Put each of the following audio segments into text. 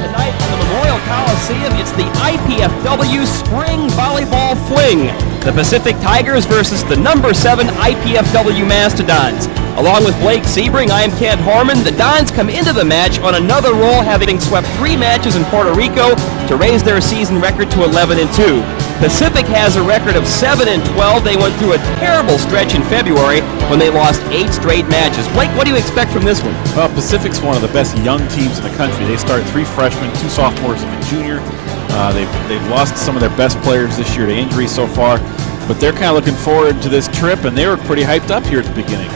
Tonight on the Memorial Coliseum, it's the IPFW Spring Volleyball Fling. The Pacific Tigers versus the number 7 IPFW Mastodons. Along with Blake Sebring, I am Kent Horman. The Dons come into the match on another roll, having swept 3 matches in Puerto Rico to raise their season record to 11-2. Pacific has a record of 7-12. They went through a terrible stretch in February when they lost 8 straight matches. Blake, what do you expect from this one? Well, Pacific's one of the best young teams in the country. They start 3 freshmen, 2 sophomores, and a junior. They've lost some of their best players this year to injury so far, but they're kind of looking forward to this trip, and they were pretty hyped up here at the beginning.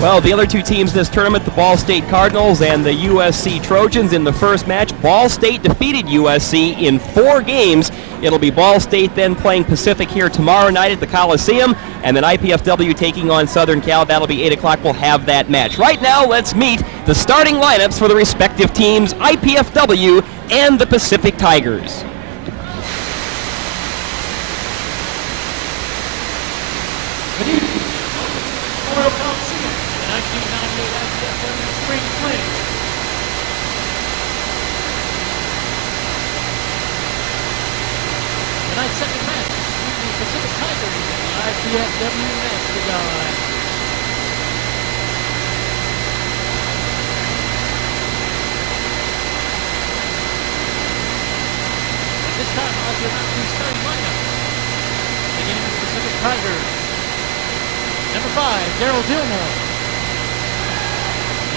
Well, the other 2 teams in this tournament, the Ball State Cardinals and the USC Trojans. In the first match, Ball State defeated USC in 4 games. It'll be Ball State then playing Pacific here tomorrow night at the Coliseum, and then IPFW taking on Southern Cal. That'll be 8 o'clock. We'll have that match. Right now, let's meet the starting lineups for the respective teams, IPFW and the Pacific Tigers. Good evening. Memorial Coliseum, the 1998 IPFW Spring Fling. Tonight's second match between the Pacific Tigers and the IPFW Mastodons. At this time, I'll give out the starting lineup. Beginning with the Pacific Tigers. Number 5, Daryl Dillmore.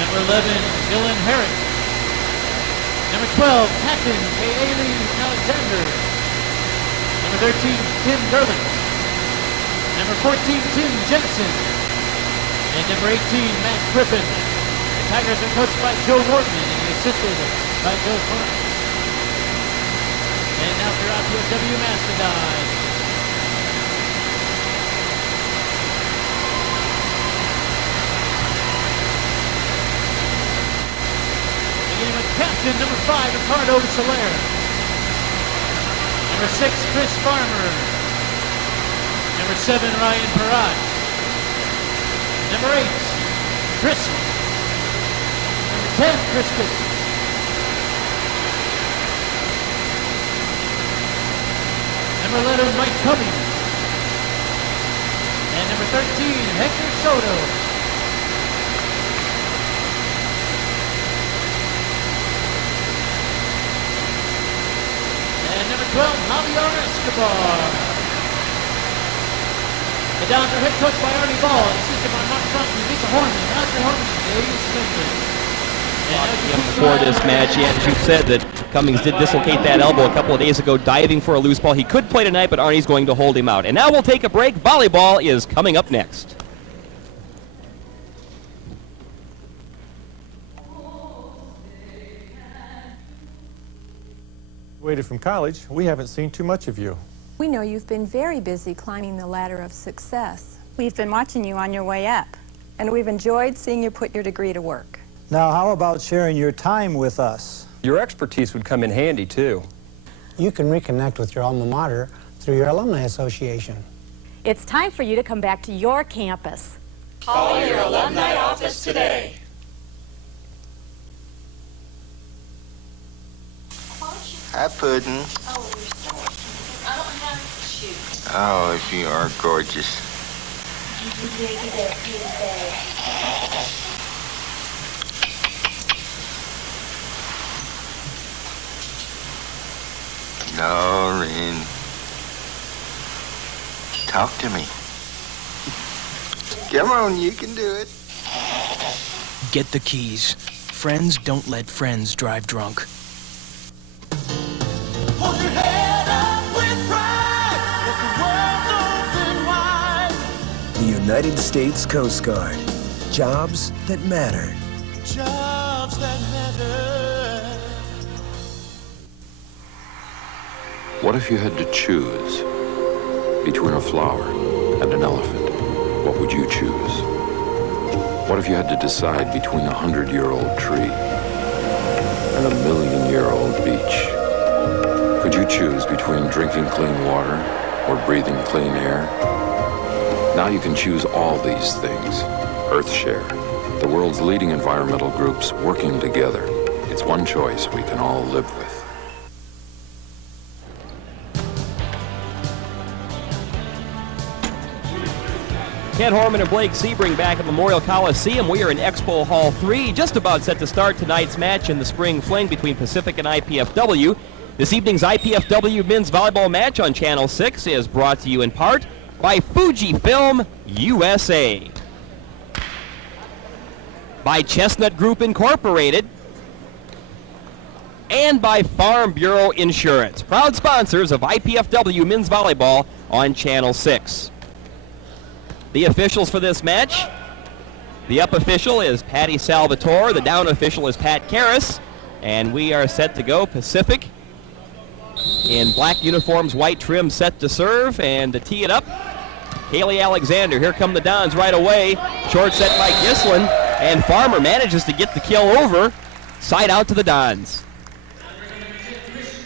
Number 11, Dylan Herrick. Number 12, Captain Kaylee Alexander. Number 13, Tim Derlin. Number 14, Tim Jensen. And number 18, Matt Griffin. The Tigers are coached by Joe Morton and assisted by Joe Clark. And now for IPFW Mastodons. Captain number 5, Ricardo Soler. Number 6, Chris Farmer. Number 7, Ryan Perrott. Number 8, Chris. Number 10, Chris Christie. Number 11, Mike Cummings. And number 13, Hector Soto. Number 12, Javier Escobar. The Dons are head coached by Arnie Ball, assisted by Mark Crosby, Lisa Horman, Roger Horman, and Dave Smith. Before this match, as you said, that Cummings did dislocate that elbow a couple of days ago, diving for a loose ball. He could play tonight, but Arnie's going to hold him out. And now we'll take a break. Volleyball is coming up next. Graduated from college, we haven't seen too much of you. We know you've been very busy climbing the ladder of success. We've been watching you on your way up. And we've enjoyed seeing you put your degree to work. Now, how about sharing your time with us? Your expertise would come in handy, too. You can reconnect with your alma mater through your alumni association. It's time for you to come back to your campus. Call your alumni office today. Hi, Puddin'. Oh, you're so I don't have shoes. Oh, if you are gorgeous. Lauren, talk to me. Come on, you can do it. Get the keys. Friends don't let friends drive drunk. Hold your head up with pride. Let the world open wide. The United States Coast Guard. Jobs that matter. Jobs that matter. What if you had to choose between a flower and an elephant? What would you choose? What if you had to decide between a 100-year-old tree and a 1,000,000-year-old beach? Could you choose between drinking clean water or breathing clean air? Now you can choose all these things. EarthShare, the world's leading environmental groups working together. It's one choice we can all live with. Ken Horman and Blake Sebring back at Memorial Coliseum. We are in Expo Hall 3, just about set to start tonight's match in the spring fling between Pacific and IPFW. This evening's IPFW men's volleyball match on Channel 6 is brought to you in part by Fujifilm USA, by Chestnut Group Incorporated, and by Farm Bureau Insurance, proud sponsors of IPFW men's volleyball on Channel 6. The officials for this match: the up official is Patty Salvatore, the down official is Pat Karras, and we are set to go. Pacific in black uniforms, white trim, set to serve, and to tee it up, Kaylee Alexander. Here come the Dons right away. Short set by Gislin, and Farmer manages to get the kill over. Side out to the Dons.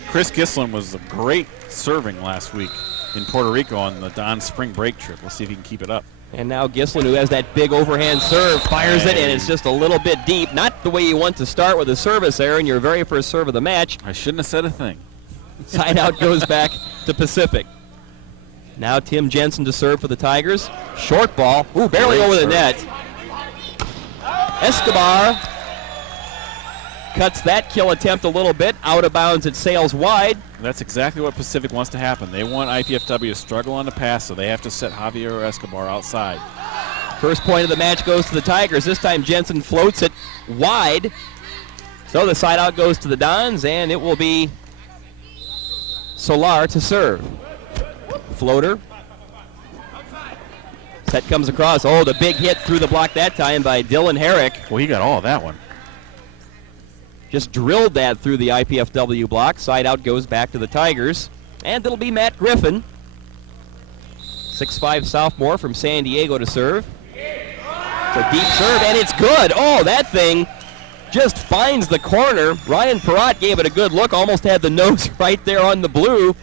Chris Gislin was a great serving last week in Puerto Rico on the Don's spring break trip. We'll see if he can keep it up. And now Gislin, who has that big overhand serve, fires it, and it's just a little bit deep. Not the way you want to start with a service error in your very first serve of the match. I shouldn't have said a thing. Side out goes back to Pacific. Now Tim Jensen to serve for the Tigers. Short ball. Ooh, barely Great over the serve. net. Escobar cuts that kill attempt a little bit. Out of bounds, it sails wide. That's exactly what Pacific wants to happen. They want IPFW to struggle on the pass, so they have to set Javier Escobar outside. First point of the match goes to the Tigers. This time Jensen floats it wide. So the side out goes to the Dons, and it will be Solar to serve. Floater. Set comes across. Oh, the big hit through the block that time by Dylan Herrick. Well, he got all of that one. Just drilled that through the IPFW block. Side out goes back to the Tigers. And it'll be Matt Griffin, 6'5" sophomore from San Diego, to serve. It's a deep serve, and it's good. Oh, that thing just finds the corner. Ryan Perrott gave it a good look, almost had the nose right there on the blue,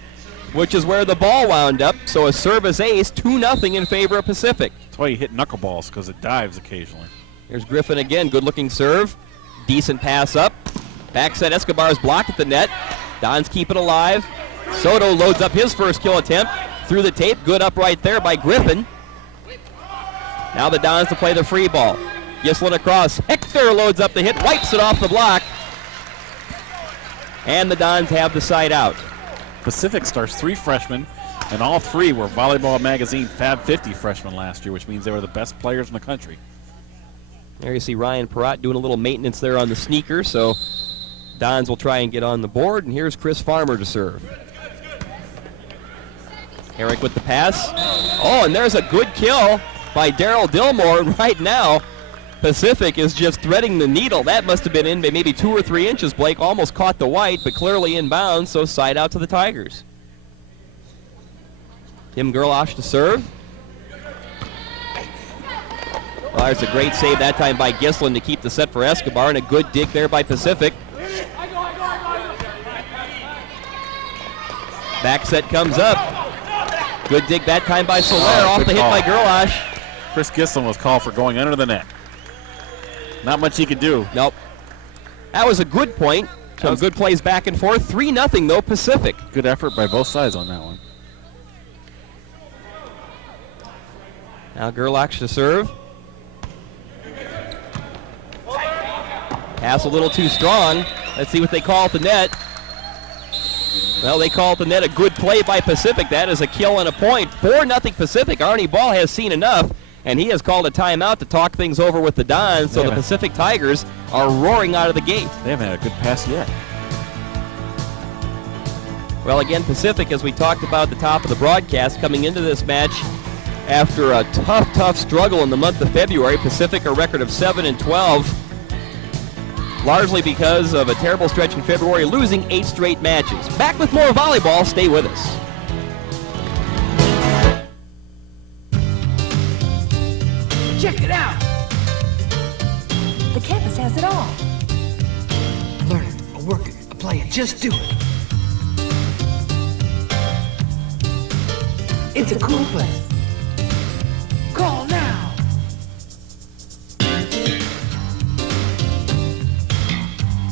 which is where the ball wound up. So a service ace, 2-0 in favor of Pacific. That's why you hit knuckleballs, because it dives occasionally. Here's Griffin again, good-looking serve. Decent pass up. Back set, Escobar's blocked at the net. Dons keep it alive. Soto loads up his first kill attempt through the tape. Good up right there by Griffin. Now the Dons to play the free ball. Gislin across. Hector loads up the hit, wipes it off the block. And the Dons have the side out. Pacific starts 3 freshmen, and all 3 were Volleyball Magazine Fab 50 freshmen last year, which means they were the best players in the country. There you see Ryan Perrott doing a little maintenance there on the sneaker, so Dons will try and get on the board, and here's Chris Farmer to serve. Herrick with the pass. Oh, and there's a good kill by Daryl Dillmore. And right now, Pacific is just threading the needle. That must have been in maybe 2 or 3 inches. Blake almost caught the white, but clearly inbounds, so side out to the Tigers. Tim Gerlosh to serve. Well, there's a great save that time by Gislin to keep the set for Escobar, and a good dig there by Pacific. Back set comes up. Good dig that time by Soler, off the hit by Gerlosh. Chris Gislin was called for going under the net. Not much he could do. Nope. That was a good point. Some good plays back and forth. 3-0 though, Pacific. Good effort by both sides on that one. Now Gerlach to serve. Pass a little too strong. Let's see what they call at the net. Well, they call at the net a good play by Pacific. That is a kill and a point. 4-0 Pacific. Arnie Ball has seen enough, and he has called a timeout to talk things over with the Dons, so the Pacific Tigers are roaring out of the gate. They haven't had a good pass yet. Well, again, Pacific, as we talked about at the top of the broadcast, coming into this match after a tough struggle in the month of February. Pacific a record of 7-12. Largely because of a terrible stretch in February, losing 8 straight matches. Back with more volleyball. Stay with us. Check it out! The campus has it all. Learn it, work it, play it, just do it. It's a cool place. Call now!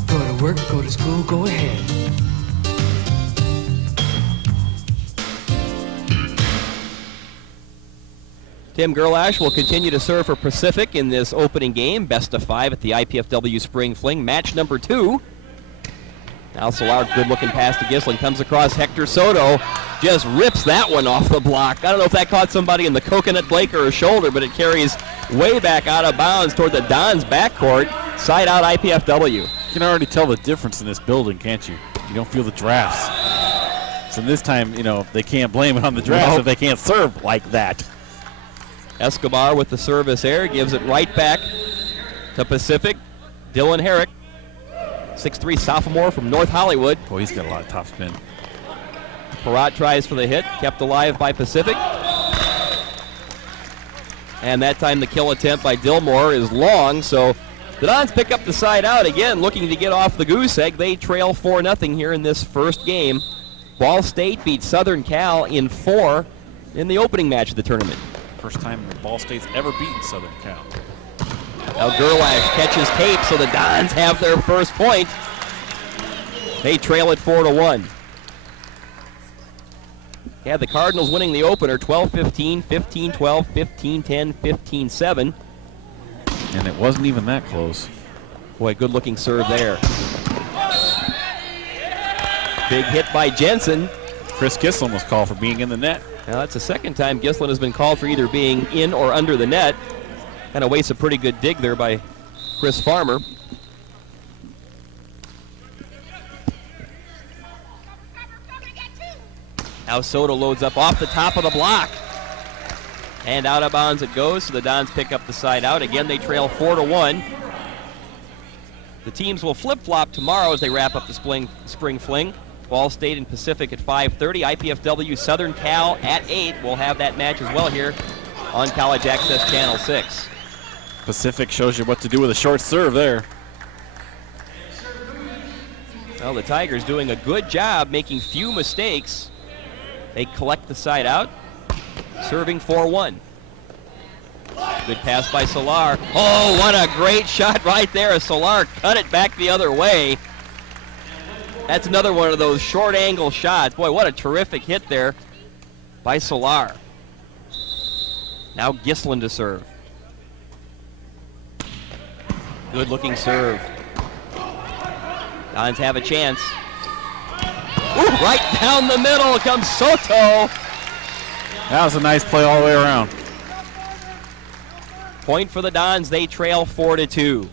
Go to work, go to school, go ahead. Tim Gerlash will continue to serve for Pacific in this opening game. Best of 5 at the IPFW Spring Fling. Match number 2. Now Solar, good-looking pass to Gislin. Comes across Hector Soto. Just rips that one off the block. I don't know if that caught somebody in the coconut blake or a shoulder, but it carries way back out of bounds toward the Dons backcourt. Side out IPFW. You can already tell the difference in this building, can't you? You don't feel the drafts. So this time, you know, they can't blame it on the drafts if they can't serve like that. Escobar with the service error gives it right back to Pacific. Dylan Herrick, 6'3" sophomore from North Hollywood. Boy, he's got a lot of top spin. Perrott tries for the hit, kept alive by Pacific. And that time the kill attempt by Dillmore is long, so the Dons pick up the side out again, looking to get off the goose egg. They trail 4-0 here in this first game. Ball State beat Southern Cal in 4 in the opening match of the tournament. First time Ball State's ever beaten Southern Cal. Now Gerlash catches tape, so the Dons have their first point. They trail it 4-1. Yeah, the Cardinals winning the opener 12-15, 15-12, 15-10, 15-7. And it wasn't even that close. Boy, good looking serve there. Big hit by Jensen. Chris Gislin was called for being in the net. Now that's the second time Gislin has been called for either being in or under the net. Kind of wastes a pretty good dig there by Chris Farmer. Now Soto loads up off the top of the block. And out of bounds it goes, so the Dons pick up the side out. Again, they trail 4-1. The teams will flip-flop tomorrow as they wrap up the spring fling. Ball State and Pacific at 5:30. IPFW Southern Cal at 8. We'll have that match as well here on College Access Channel 6. Pacific shows you what to do with a short serve there. Well, the Tigers doing a good job making few mistakes. They collect the side out, serving 4-1. Good pass by Solar. Oh, what a great shot right there. Solar cut it back the other way. That's another one of those short angle shots. Boy, what a terrific hit there by Solar. Now Gislin to serve. Good looking serve. Dons have a chance. Ooh, right down the middle comes Soto. That was a nice play all the way around. Point for the Dons. They trail 4-2.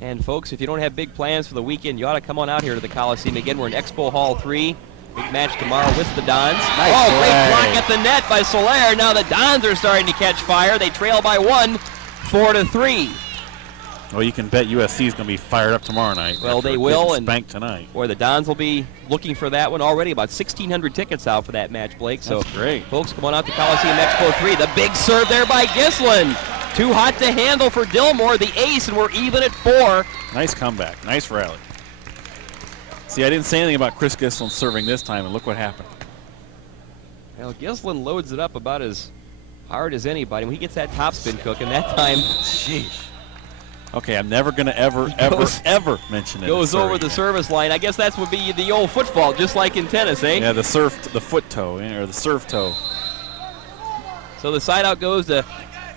And folks, if you don't have big plans for the weekend, you ought to come on out here to the Coliseum. Again, we're in Expo Hall 3. Big match tomorrow with the Dons. Nice great block at the net by Soler. Now the Dons are starting to catch fire. They trail by 1, 4-3. Well, you can bet USC is going to be fired up tomorrow night. Well, they will. And spanked tonight. Boy, the Dons will be looking for that one already. About 1,600 tickets out for that match, Blake. So, that's great. Folks, come on out to Coliseum Expo 3. The big serve there by Gislin. Too hot to handle for Dillmore, the ace, and we're even at 4. Nice comeback. Nice rally. See, I didn't say anything about Chris Gislin serving this time, and look what happened. Well, Gislin loads it up about as hard as anybody. When he gets that topspin cooking, that time, sheesh. Okay, I'm never going to ever mention it. Goes over the service line. I guess that would be the old foot fault, just like in tennis, eh? Yeah, the foot toe, or the serve toe. So the side out goes to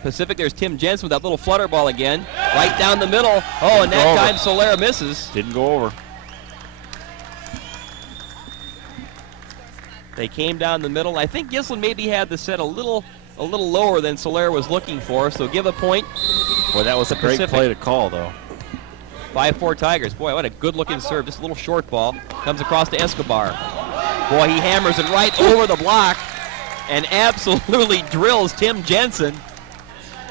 Pacific. There's Tim Jensen with that little flutter ball again. Right down the middle. Oh, and that time Solera misses. Didn't go over. They came down the middle. I think Gislin maybe had the set a little lower than Solera was looking for, so give a point. Boy, that was a great play to call, though. 5-4 Tigers. Boy, what a good-looking serve. Just a little short ball. Comes across to Escobar. Boy, he hammers it right over the block and absolutely drills Tim Jensen.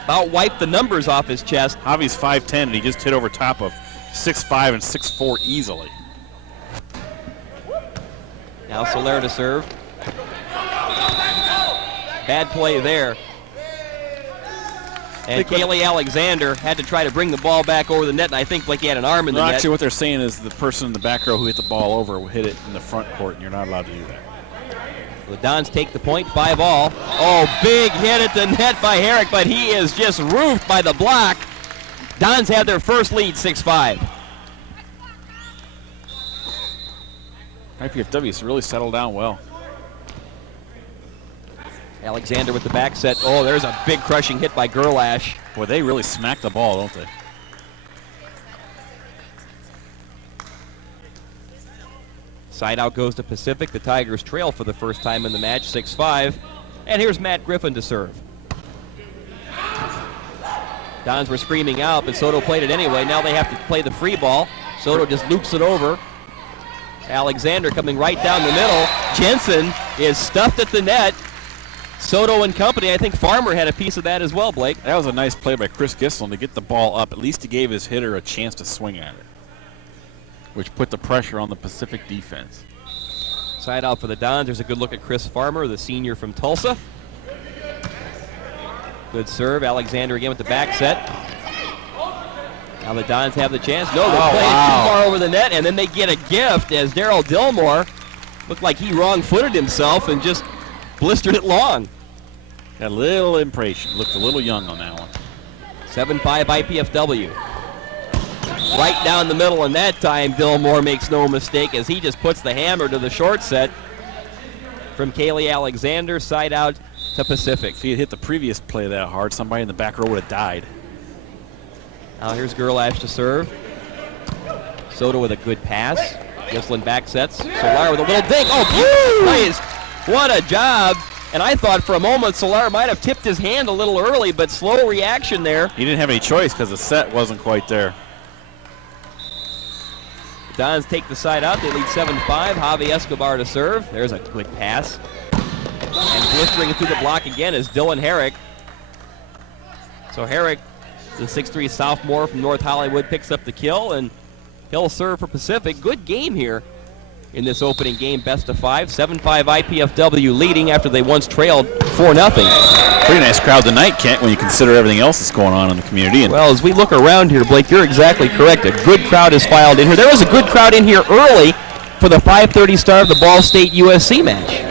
About wiped the numbers off his chest. Javi's 5'10", and he just hit over top of 6'5" and 6'4" easily. Now Solera to serve. Bad play there. And Kaylee Alexander had to try to bring the ball back over the net, and I think like he had an arm in the net. Actually, what they're saying is the person in the back row who hit the ball over will hit it in the front court, and you're not allowed to do that. The Dons take the point, 5-all. Oh, big hit at the net by Herrick, but he is just roofed by the block. Dons have their first lead, 6-5. IPFW's really settled down well. Alexander with the back set. Oh, there's a big crushing hit by Gerlash. Boy, they really smack the ball, don't they? Side out goes to Pacific. The Tigers trail for the first time in the match, 6-5. And here's Matt Griffin to serve. Dons were screaming out, but Soto played it anyway. Now they have to play the free ball. Soto just loops it over. Alexander coming right down the middle. Jensen is stuffed at the net. Soto and company. I think Farmer had a piece of that as well, Blake. That was a nice play by Chris Gislin to get the ball up. At least he gave his hitter a chance to swing at it, which put the pressure on the Pacific defense. Side out for the Dons. There's a good look at Chris Farmer, the senior from Tulsa. Good serve. Alexander again with the back set. Now the Dons have the chance. No, they're playing too far over the net, and then they get a gift as Darryl Dillmore looked like he wrong-footed himself and just blistered it long. Got a little impatient. Looked a little young on that one. 7-5 IPFW. Right down the middle, and that time Dillmore makes no mistake as he just puts the hammer to the short set from Kaylee Alexander, side out to Pacific. If he had hit the previous play that hard, somebody in the back row would have died. Now here's Gerlash to serve. Soto with a good pass. Gislin back sets. Solar with a little dink. Oh, beautiful plays. What a job. And I thought for a moment Solar might have tipped his hand a little early, but slow reaction there. He didn't have any choice because the set wasn't quite there. The Dons take the side out. They lead 7-5. Javi Escobar to serve. There's a good pass. And blistering it through the block again is Dylan Herrick. So Herrick, the 6'3 sophomore from North Hollywood, picks up the kill, and he'll serve for Pacific. Good game here in this opening game, best of 5. 7-5 IPFW leading after they once trailed 4-0. Pretty nice crowd tonight, Kent, when you consider everything else that's going on in the community. And well, as we look around here, Blake, you're exactly correct. A good crowd has filed in here. There was a good crowd in here early for the 5:30 start of the Ball State USC match.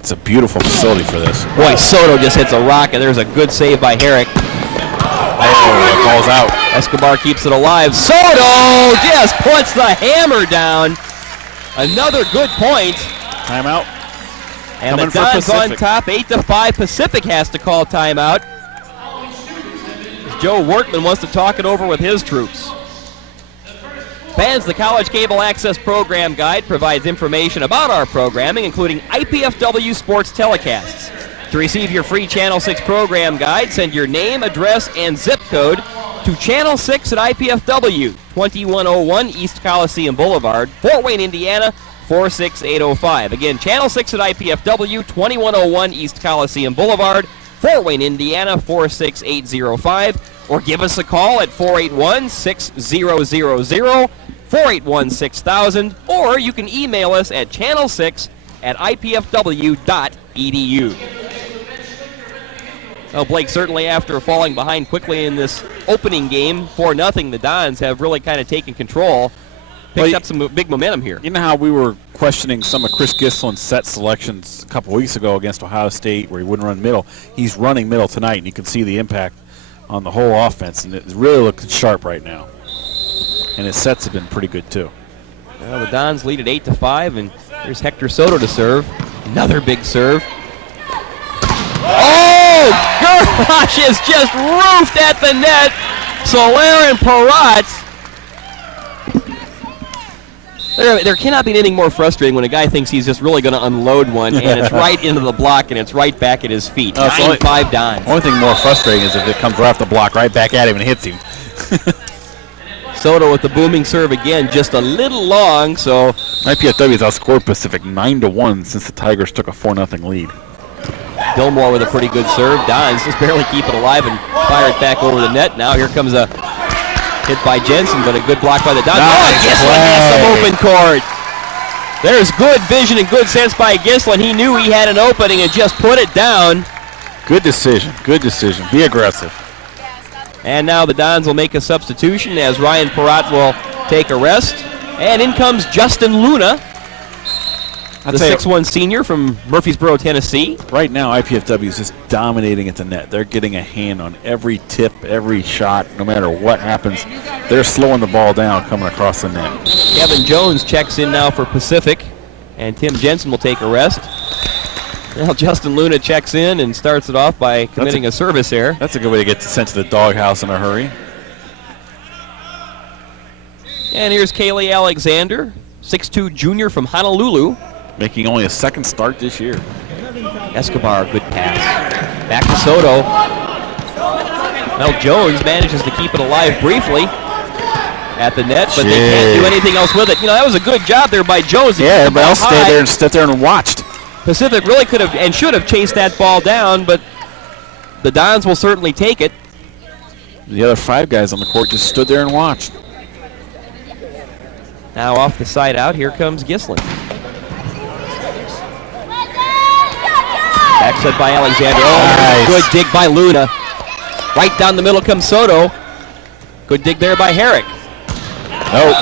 It's a beautiful facility for this. Boy, Soto just hits a rocket. There's a good save by Herrick. Oh, it falls out. Escobar keeps it alive. Soto just puts the hammer down. Another good point. Timeout. And coming the Dons for on top, 8-5. Pacific has to call timeout. Joe Workman wants to talk it over with his troops. Fans, the College Cable Access Program Guide provides information about our programming, including IPFW sports telecasts. To receive your free Channel 6 program guide, send your name, address, and zip code to Channel 6 at IPFW, 2101 East Coliseum Boulevard, Fort Wayne, Indiana, 46805. Again, Channel 6 at IPFW, 2101 East Coliseum Boulevard, Fort Wayne, Indiana, 46805. Or give us a call at 481-6000, 481-6000, or you can email us at channel6@ipfw.edu. Well, Blake, certainly after falling behind quickly in this opening game, 4-0, the Dons have really kind of taken control, picked up some big momentum here. You know how we were questioning some of Chris Gislin's set selections a couple weeks ago against Ohio State where he wouldn't run middle? He's running middle tonight, and you can see the impact on the whole offense, and it really looks sharp right now. And his sets have been pretty good too. Well, the Dons lead at 8-5, and there's Hector Soto to serve. Another big serve. Oh! Gerlash is just roofed at the net. Soler and Parat. There cannot be anything more frustrating when a guy thinks he's just really going to unload one, and it's right into the block, and it's right back at his feet. 9-5 Dons. The only thing more frustrating is if it comes right off the block, right back at him and hits him. Soto with the booming serve again, just a little long, so IPFW has outscored Pacific 9-1 since the Tigers took a 4-0 lead. Dillmore with a pretty good serve. Dons just barely keep it alive and fire it back over the net. Now here comes a hit by Jensen, but a good block by the Dons. Nice Gislin has some open court. There's good vision and good sense by Gislin. He knew he had an opening and just put it down. Good decision. Good decision. Be aggressive. And now the Dons will make a substitution as Ryan Parat will take a rest. And in comes Justin Luna. the 6'1" senior from Murfreesboro, Tennessee. Right now, IPFW is just dominating at the net. They're getting a hand on every tip, every shot, no matter what happens. They're slowing the ball down coming across the net. Kevin Jones checks in now for Pacific, and Tim Jensen will take a rest. Well, Justin Luna checks in and starts it off by committing a service error. That's a good way to get sent to the doghouse in a hurry. And here's Kaylee Alexander, 6'2" junior from Honolulu. Making only a second start this year. Escobar, good pass. Back to Soto. Now Jones manages to keep it alive briefly at the net, but they can't do anything else with it. You know, that was a good job there by Jones. Yeah, everybody else stood there and watched. Pacific really could have and should have chased that ball down, but the Dons will certainly take it. The other 5 guys on the court just stood there and watched. Now off the side out, here comes Gislin. Backside by Alexander. Oh, nice. Good dig by Luna. Right down the middle comes Soto. Good dig there by Herrick. Nope.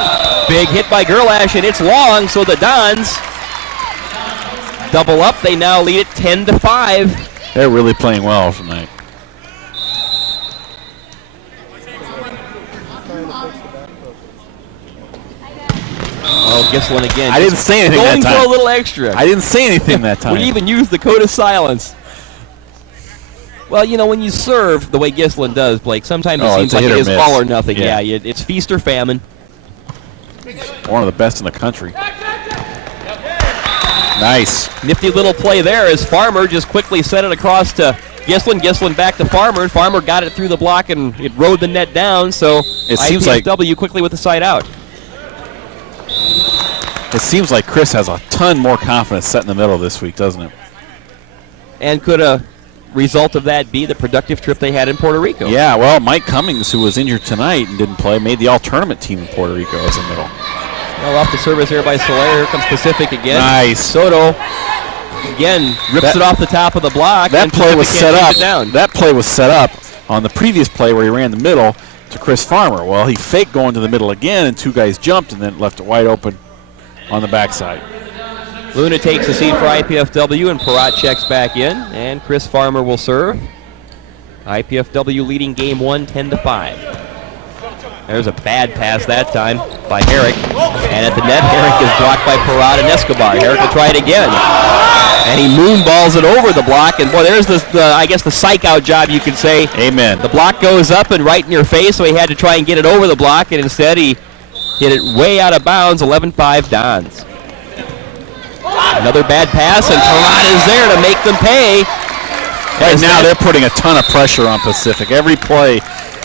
Big hit by Gerlash, and it's long, so the Dons double up. They now lead it 10-5. They're really playing well tonight. Oh, Gislin again. I didn't say anything that time. Going for a little extra. I didn't say anything that time. We even used the code of silence. Well, you know, when you serve the way Gislin does, Blake, sometimes it seems like it is all or nothing. Yeah, it's feast or famine. One of the best in the country. Nice. Nifty little play there as Farmer just quickly set it across to Gislin. Gislin back to Farmer, and Farmer got it through the block, and it rode the net down, so it seems like IPFW quickly with the side out. It seems like Chris has a ton more confidence set in the middle this week, doesn't it? And could a result of that be the productive trip they had in Puerto Rico? Yeah, well, Mike Cummings, who was injured tonight and didn't play, made the all-tournament team in Puerto Rico as a middle. Well, off the service here by Soler. Here comes Pacific again. Nice. Soto again rips it off the top of the block. That play was set up. That play was set up on the previous play where he ran the middle to Chris Farmer. Well, he faked going to the middle again, and 2 guys jumped and then left it wide open on the backside. Luna takes the seat for IPFW, and Parat checks back in, and Chris Farmer will serve. IPFW leading game 1, 10-5. There's a bad pass that time by Herrick, and at the net, Herrick is blocked by Parat and Escobar. Herrick will try it again, and he moonballs it over the block, and boy, there's I guess the psych out job, you could say. Amen. The block goes up and right in your face, so he had to try and get it over the block, and instead he hit it way out of bounds. 11-5 Dons. Another bad pass, and Parat is there to make them pay. Right now, they're putting a ton of pressure on Pacific. Every play,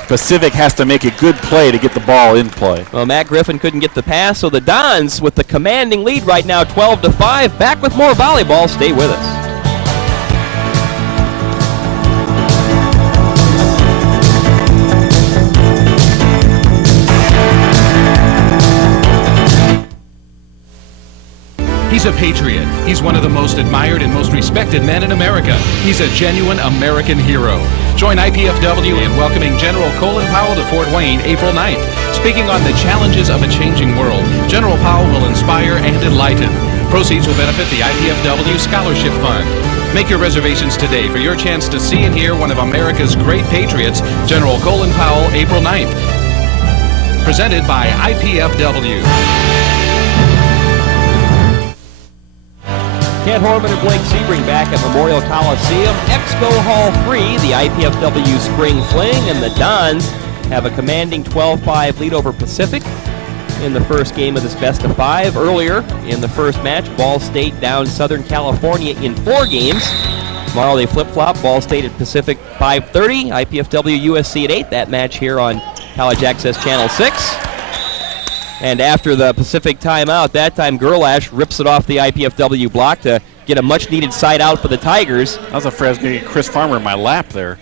Pacific has to make a good play to get the ball in play. Well, Matt Griffin couldn't get the pass, so the Dons with the commanding lead right now, 12-5. Back with more volleyball. Stay with us. He's a patriot. He's one of the most admired and most respected men in America. He's a genuine American hero. Join IPFW in welcoming General Colin Powell to Fort Wayne April 9th. Speaking on the challenges of a changing world, General Powell will inspire and enlighten. Proceeds will benefit the IPFW Scholarship Fund. Make your reservations today for your chance to see and hear one of America's great patriots, General Colin Powell, April 9th. Presented by IPFW. Kent Horman and Blake Sebring back at Memorial Coliseum. Expo Hall 3, the IPFW Spring Fling, and the Dons have a commanding 12-5 lead over Pacific in the first game of this best of 5. Earlier in the first match, Ball State down Southern California in 4 games. Tomorrow they flip-flop. Ball State at Pacific 5:30, IPFW USC at 8. That match here on College Access Channel 6. And after the Pacific timeout, that time Gerlash rips it off the IPFW block to get a much-needed side out for the Tigers. I was afraid I was going to get Chris Farmer in my lap there.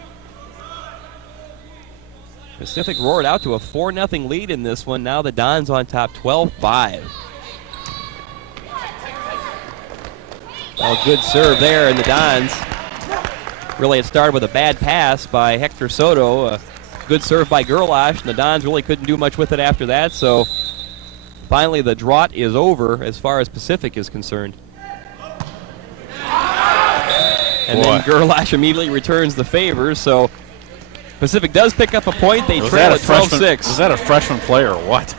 Pacific roared out to a 4-0 lead in this one. Now the Dons on top 12-5. Well, good serve there, and the Dons really had started with a bad pass by Hector Soto. Good serve by Gerlash, and the Dons really couldn't do much with it after that, so finally the drought is over as far as Pacific is concerned. And then Gerlach immediately returns the favor, so Pacific does pick up a point. They trail at 12-6. Was that a freshman player or what?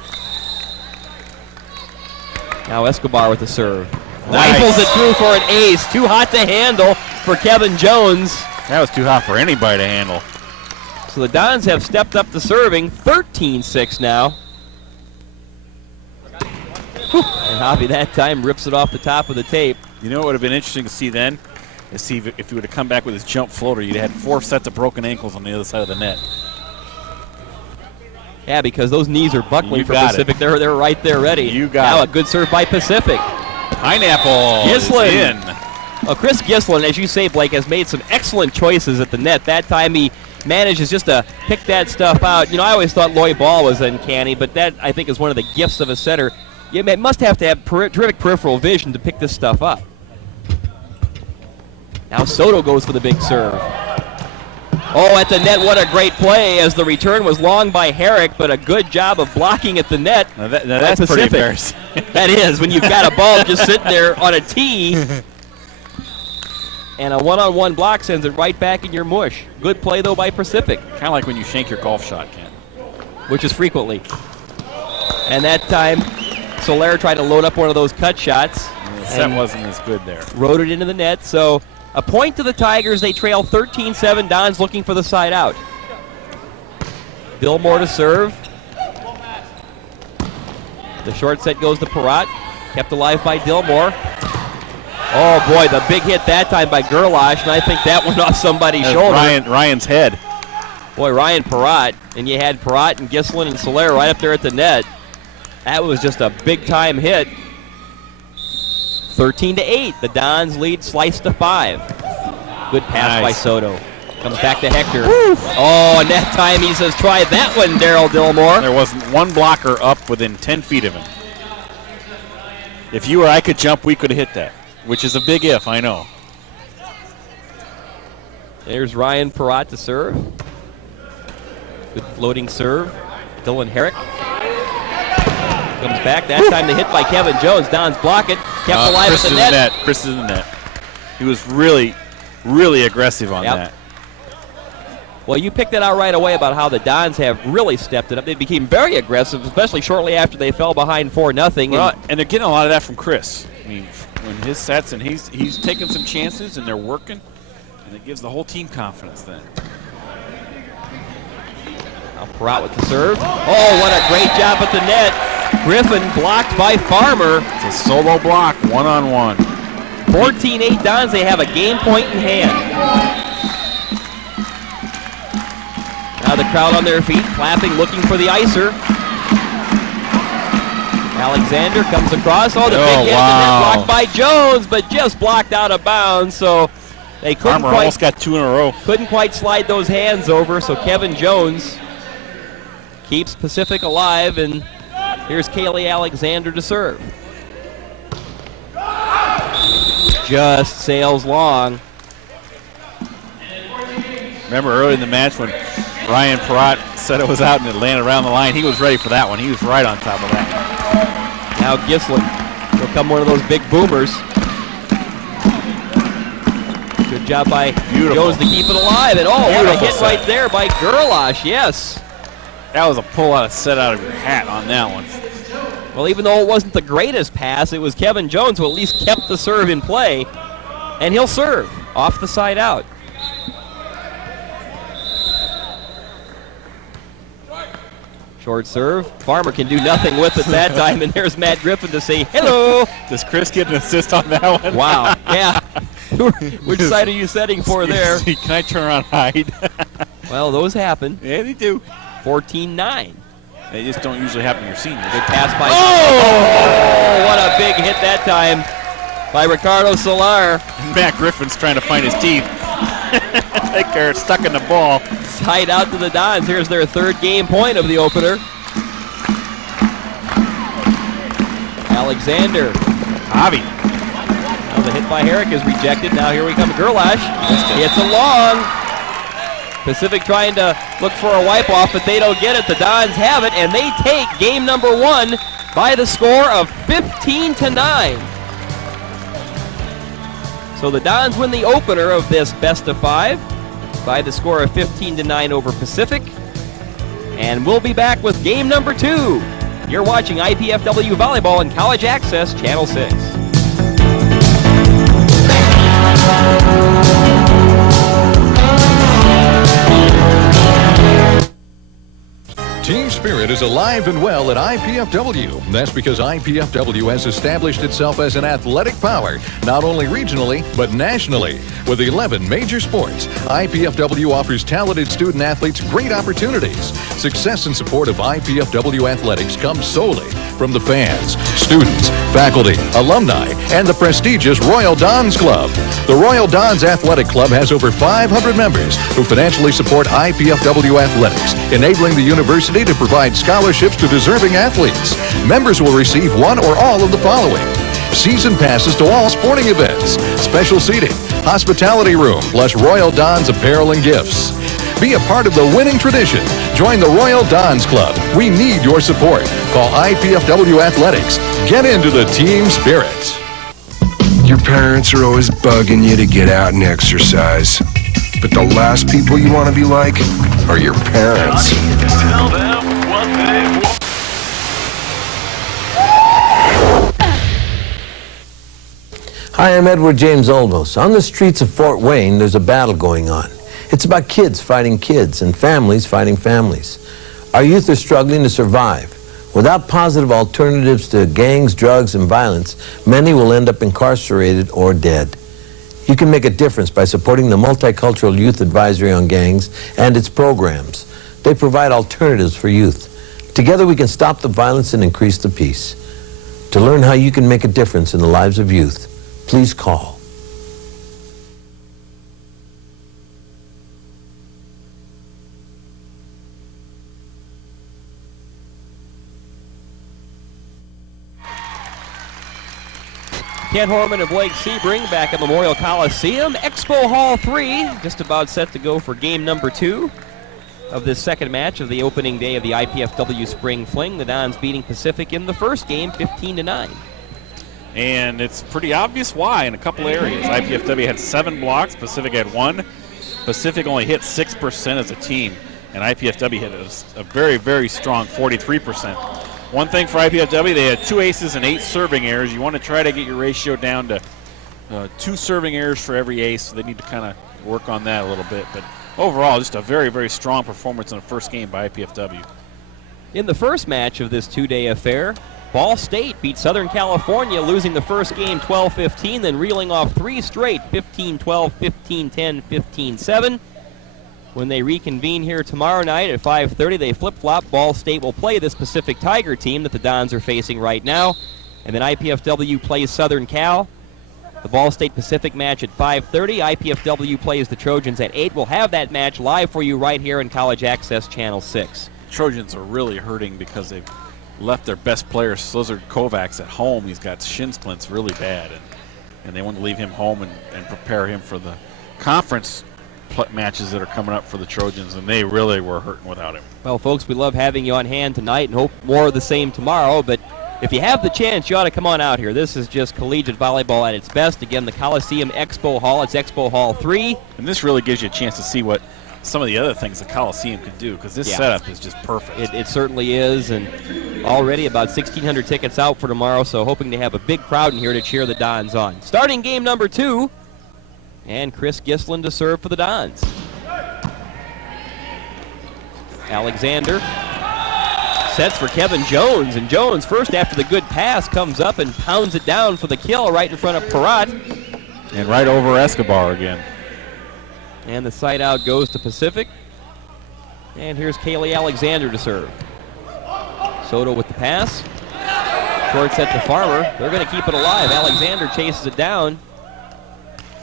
Now Escobar with the serve. Nice. Rifles it through for an ace. Too hot to handle for Kevin Jones. That was too hot for anybody to handle. So the Dons have stepped up to serving. 13-6 now. And Hobby that time rips it off the top of the tape. You know what would have been interesting to see then? Is see if he would have come back with his jump floater, you'd have had 4 sets of broken ankles on the other side of the net. Yeah, because those knees are buckling for got Pacific. They're right there ready. You got now it. A good serve by Pacific. Pineapple Gislin. is in. Well, Chris Gislin, as you say, Blake, has made some excellent choices at the net. That time he manages just to pick that stuff out. You know, I always thought Lloyd Ball was uncanny, but that, I think, is one of the gifts of a setter. You must have to have terrific peripheral vision to pick this stuff up. Now Soto goes for the big serve. Oh, at the net, what a great play, as the return was long by Herrick, but a good job of blocking at the net. Now that's pretty embarrassing. That is, when you've got a ball just sitting there on a tee, and a one-on-one block sends it right back in your mush. Good play, though, by Pacific. Kind of like when you shank your golf shot, Ken. Which is frequently. And that time, Soler tried to load up one of those cut shots. That wasn't as good there. Rode it into the net, so a point to the Tigers. They trail 13-7. Don's looking for the side out. Dillmore to serve. The short set goes to Perrott. Kept alive by Dillmore. Oh, boy, the big hit that time by Gerlach, and I think that went off somebody's shoulder. Ryan's head. Boy, Ryan Perrott, and you had Perrott and Gislin and Soler right up there at the net. That was just a big-time hit. 13-8. The Dons lead sliced to 5. Good pass by Soto. Comes back to Hector. Woo! Oh, and that time he says, try that one, Daryl Dillmore. There wasn't one blocker up within 10 feet of him. If you or I could jump, we could have hit that, which is a big if, I know. There's Ryan Perrott to serve. Good floating serve. Dylan Herrick comes back. That time the hit by Kevin Jones. Dons block it. Kept alive at the net. Chris is in the net. He was really, really aggressive on that. Well, you picked that out right away about how the Dons have really stepped it up. They became very aggressive, especially shortly after they fell behind 4-0. Well, and they're getting a lot of that from Chris. I mean, when his sets, and he's taking some chances, and they're working, and it gives the whole team confidence then. Now Perrott with the serve. Oh, what a great job at the net. Griffin blocked by Farmer. It's a solo block, one-on-one. 14-8 Dons. They have a game point in hand. Now the crowd on their feet, clapping, looking for the icer. Alexander comes across. Oh, the big hit, and then blocked by Jones, but just blocked out of bounds. So they couldn't almost got 2 in a row. Couldn't quite slide those hands over. So Kevin Jones keeps Pacific alive, and here's Kaylee Alexander to serve. Just sails long. Remember early in the match when Ryan Perrott said it was out and it landed around the line? He was ready for that one. He was right on top of that. Now Gislin will come one of those big boomers. Good job by Jones to keep it alive. And what a hit right there by Gerlach, yes. That was a pull out of set out of your hat on that one. Well, even though it wasn't the greatest pass, it was Kevin Jones who at least kept the serve in play. And he'll serve off the side out. Short serve. Farmer can do nothing with it that time, and there's Matt Griffin to say hello. Does Chris get an assist on that one? Wow. Yeah. Which side are you setting for there? Can I turn around hide? Well, those happen. Yeah, they do. 14-9. They just don't usually happen to your seniors. Good pass by... Oh! What a big hit that time by Ricardo Solar. Matt Griffin's trying to find his teeth. I think they're stuck in the ball. Side out to the Dons. Here's their third game point of the opener. Alexander. Javi. Now the hit by Herrick is rejected. Now here we come. Gerlach. It's a long. Pacific trying to look for a wipe-off, but they don't get it. The Dons have it, and they take game number 1 by the score of 15-9. So the Dons win the opener of this best of 5 by the score of 15-9 over Pacific. And we'll be back with game number 2. You're watching IPFW Volleyball and College Access, Channel 6. Team spirit is alive and well at IPFW. That's because IPFW has established itself as an athletic power, not only regionally, but nationally. With 11 major sports, IPFW offers talented student athletes great opportunities. Success and support of IPFW athletics comes solely from the fans, students, faculty, alumni, and the prestigious Royal Dons Club. The Royal Dons Athletic Club has over 500 members who financially support IPFW athletics, enabling the university to provide scholarships to deserving athletes. Members will receive one or all of the following: season passes to all sporting events, special seating, hospitality room, plus Royal Dons apparel and gifts. Be a part of the winning tradition. Join the Royal Dons Club. We need your support. Call IPFW Athletics. Get into the team spirit. Your parents are always bugging you to get out and exercise. But the last people you want to be like are your parents. Tell them what they want. Hi, I'm Edward James Olmos. On the streets of Fort Wayne, there's a battle going on. It's about kids fighting kids and families fighting families. Our youth are struggling to survive. Without positive alternatives to gangs, drugs, and violence, many will end up incarcerated or dead. You can make a difference by supporting the Multicultural Youth Advisory on Gangs and its programs. They provide alternatives for youth. Together we can stop the violence and increase the peace. To learn how you can make a difference in the lives of youth, please call. Ken Horman and Blake Sebring back at Memorial Coliseum. Expo Hall 3 just about set to go for game number 2 of this second match of the opening day of the IPFW Spring Fling. The Dons beating Pacific in the first game 15-9. And it's pretty obvious why in a couple areas. IPFW had 7 blocks, Pacific had 1. Pacific only hit 6% as a team, and IPFW hit a very, very strong 43%. One thing for IPFW, they had 2 aces and 8 serving errors. You want to try to get your ratio down to 2 serving errors for every ace, so they need to kind of work on that a little bit. But overall, just a very, very strong performance in the first game by IPFW. In the first match of this 2-day affair, Ball State beat Southern California, losing the first game 12-15, then reeling off 3 straight, 15-12, 15-10, 15-7. When they reconvene here tomorrow night at 5:30, they flip-flop. Ball State will play this Pacific Tiger team that the Dons are facing right now. And then IPFW plays Southern Cal. The Ball State Pacific match at 5:30. IPFW plays the Trojans at 8. We'll have that match live for you right here in College Access Channel 6. Trojans are really hurting because they've left their best player, Slizard Kovacs, at home. He's got shin splints really bad, and they want to leave him home and prepare him for the conference matches that are coming up for the Trojans, and they really were hurting without him. Well, folks, we love having you on hand tonight and hope more of the same tomorrow, but if you have the chance, you ought to come on out here. This is just collegiate volleyball at its best. Again, the Coliseum Expo Hall. It's Expo Hall 3. And this really gives you a chance to see what some of the other things the Coliseum could do, because this setup is just perfect. It certainly is, and already about 1,600 tickets out for tomorrow, so hoping to have a big crowd in here to cheer the Dons on. Starting game number 2, and Chris Gislin to serve for the Dons. Alexander sets for Kevin Jones, and Jones first after the good pass comes up and pounds it down for the kill right in front of Parat. And right over Escobar again. And the side out goes to Pacific. And here's Kaylee Alexander to serve. Soto with the pass. Short set to Farmer. They're going to keep it alive. Alexander chases it down.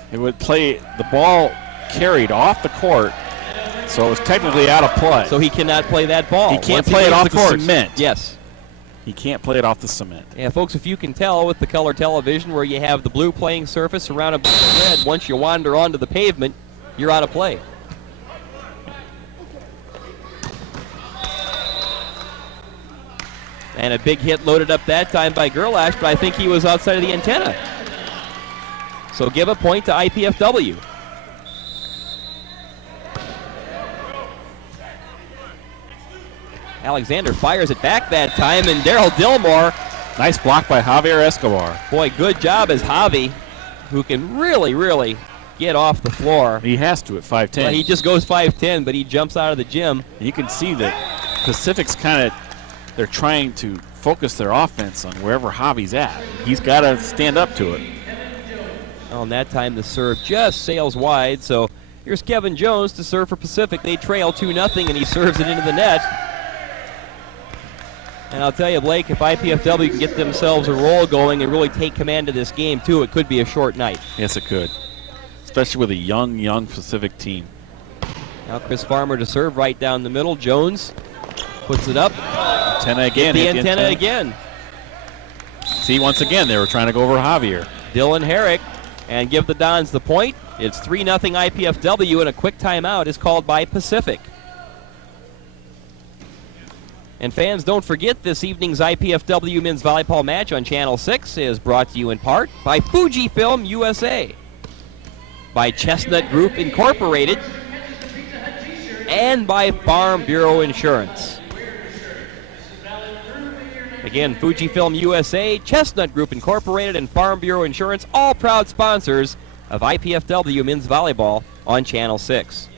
It would play the ball carried off the court, so it was technically out of play. So he cannot play that ball. He can't play it off the cement. Yes. He can't play it off the cement. Yeah, folks, if you can tell with the color television where you have the blue playing surface surrounded by the red, once you wander onto the pavement, you're out of play. And a big hit loaded up that time by Gerlach, but I think he was outside of the antenna. So give a point to IPFW. Alexander fires it back that time, and Daryl Dillmore. Nice block by Javier Escobar. Boy, good job as Javi, who can really get off the floor. He has to at 5'10". Well, he just goes 5'10", but he jumps out of the gym. You can see that Pacific's they're trying to focus their offense on wherever Javi's at. He's got to stand up to it. Well, and that time the serve just sails wide, so here's Kevin Jones to serve for Pacific. They trail 2-0, and he serves it into the net. And I'll tell you, Blake, if IPFW can get themselves a roll going and really take command of this game, too, it could be a short night. Yes, it could, especially with a young Pacific team. Now Chris Farmer to serve right down the middle. Jones puts it up. Antenna again. Hit the antenna again. See, once again, they were trying to go over Javier. Dylan Herrick, and give the Dons the point. It's 3-0 IPFW, and a quick timeout is called by Pacific. And fans, don't forget this evening's IPFW men's volleyball match on Channel 6 is brought to you in part by Fujifilm USA, by Chestnut Group Incorporated, and by Farm Bureau Insurance. Again, Fujifilm USA, Chestnut Group Incorporated, and Farm Bureau Insurance, all proud sponsors of IPFW men's volleyball on Channel 6.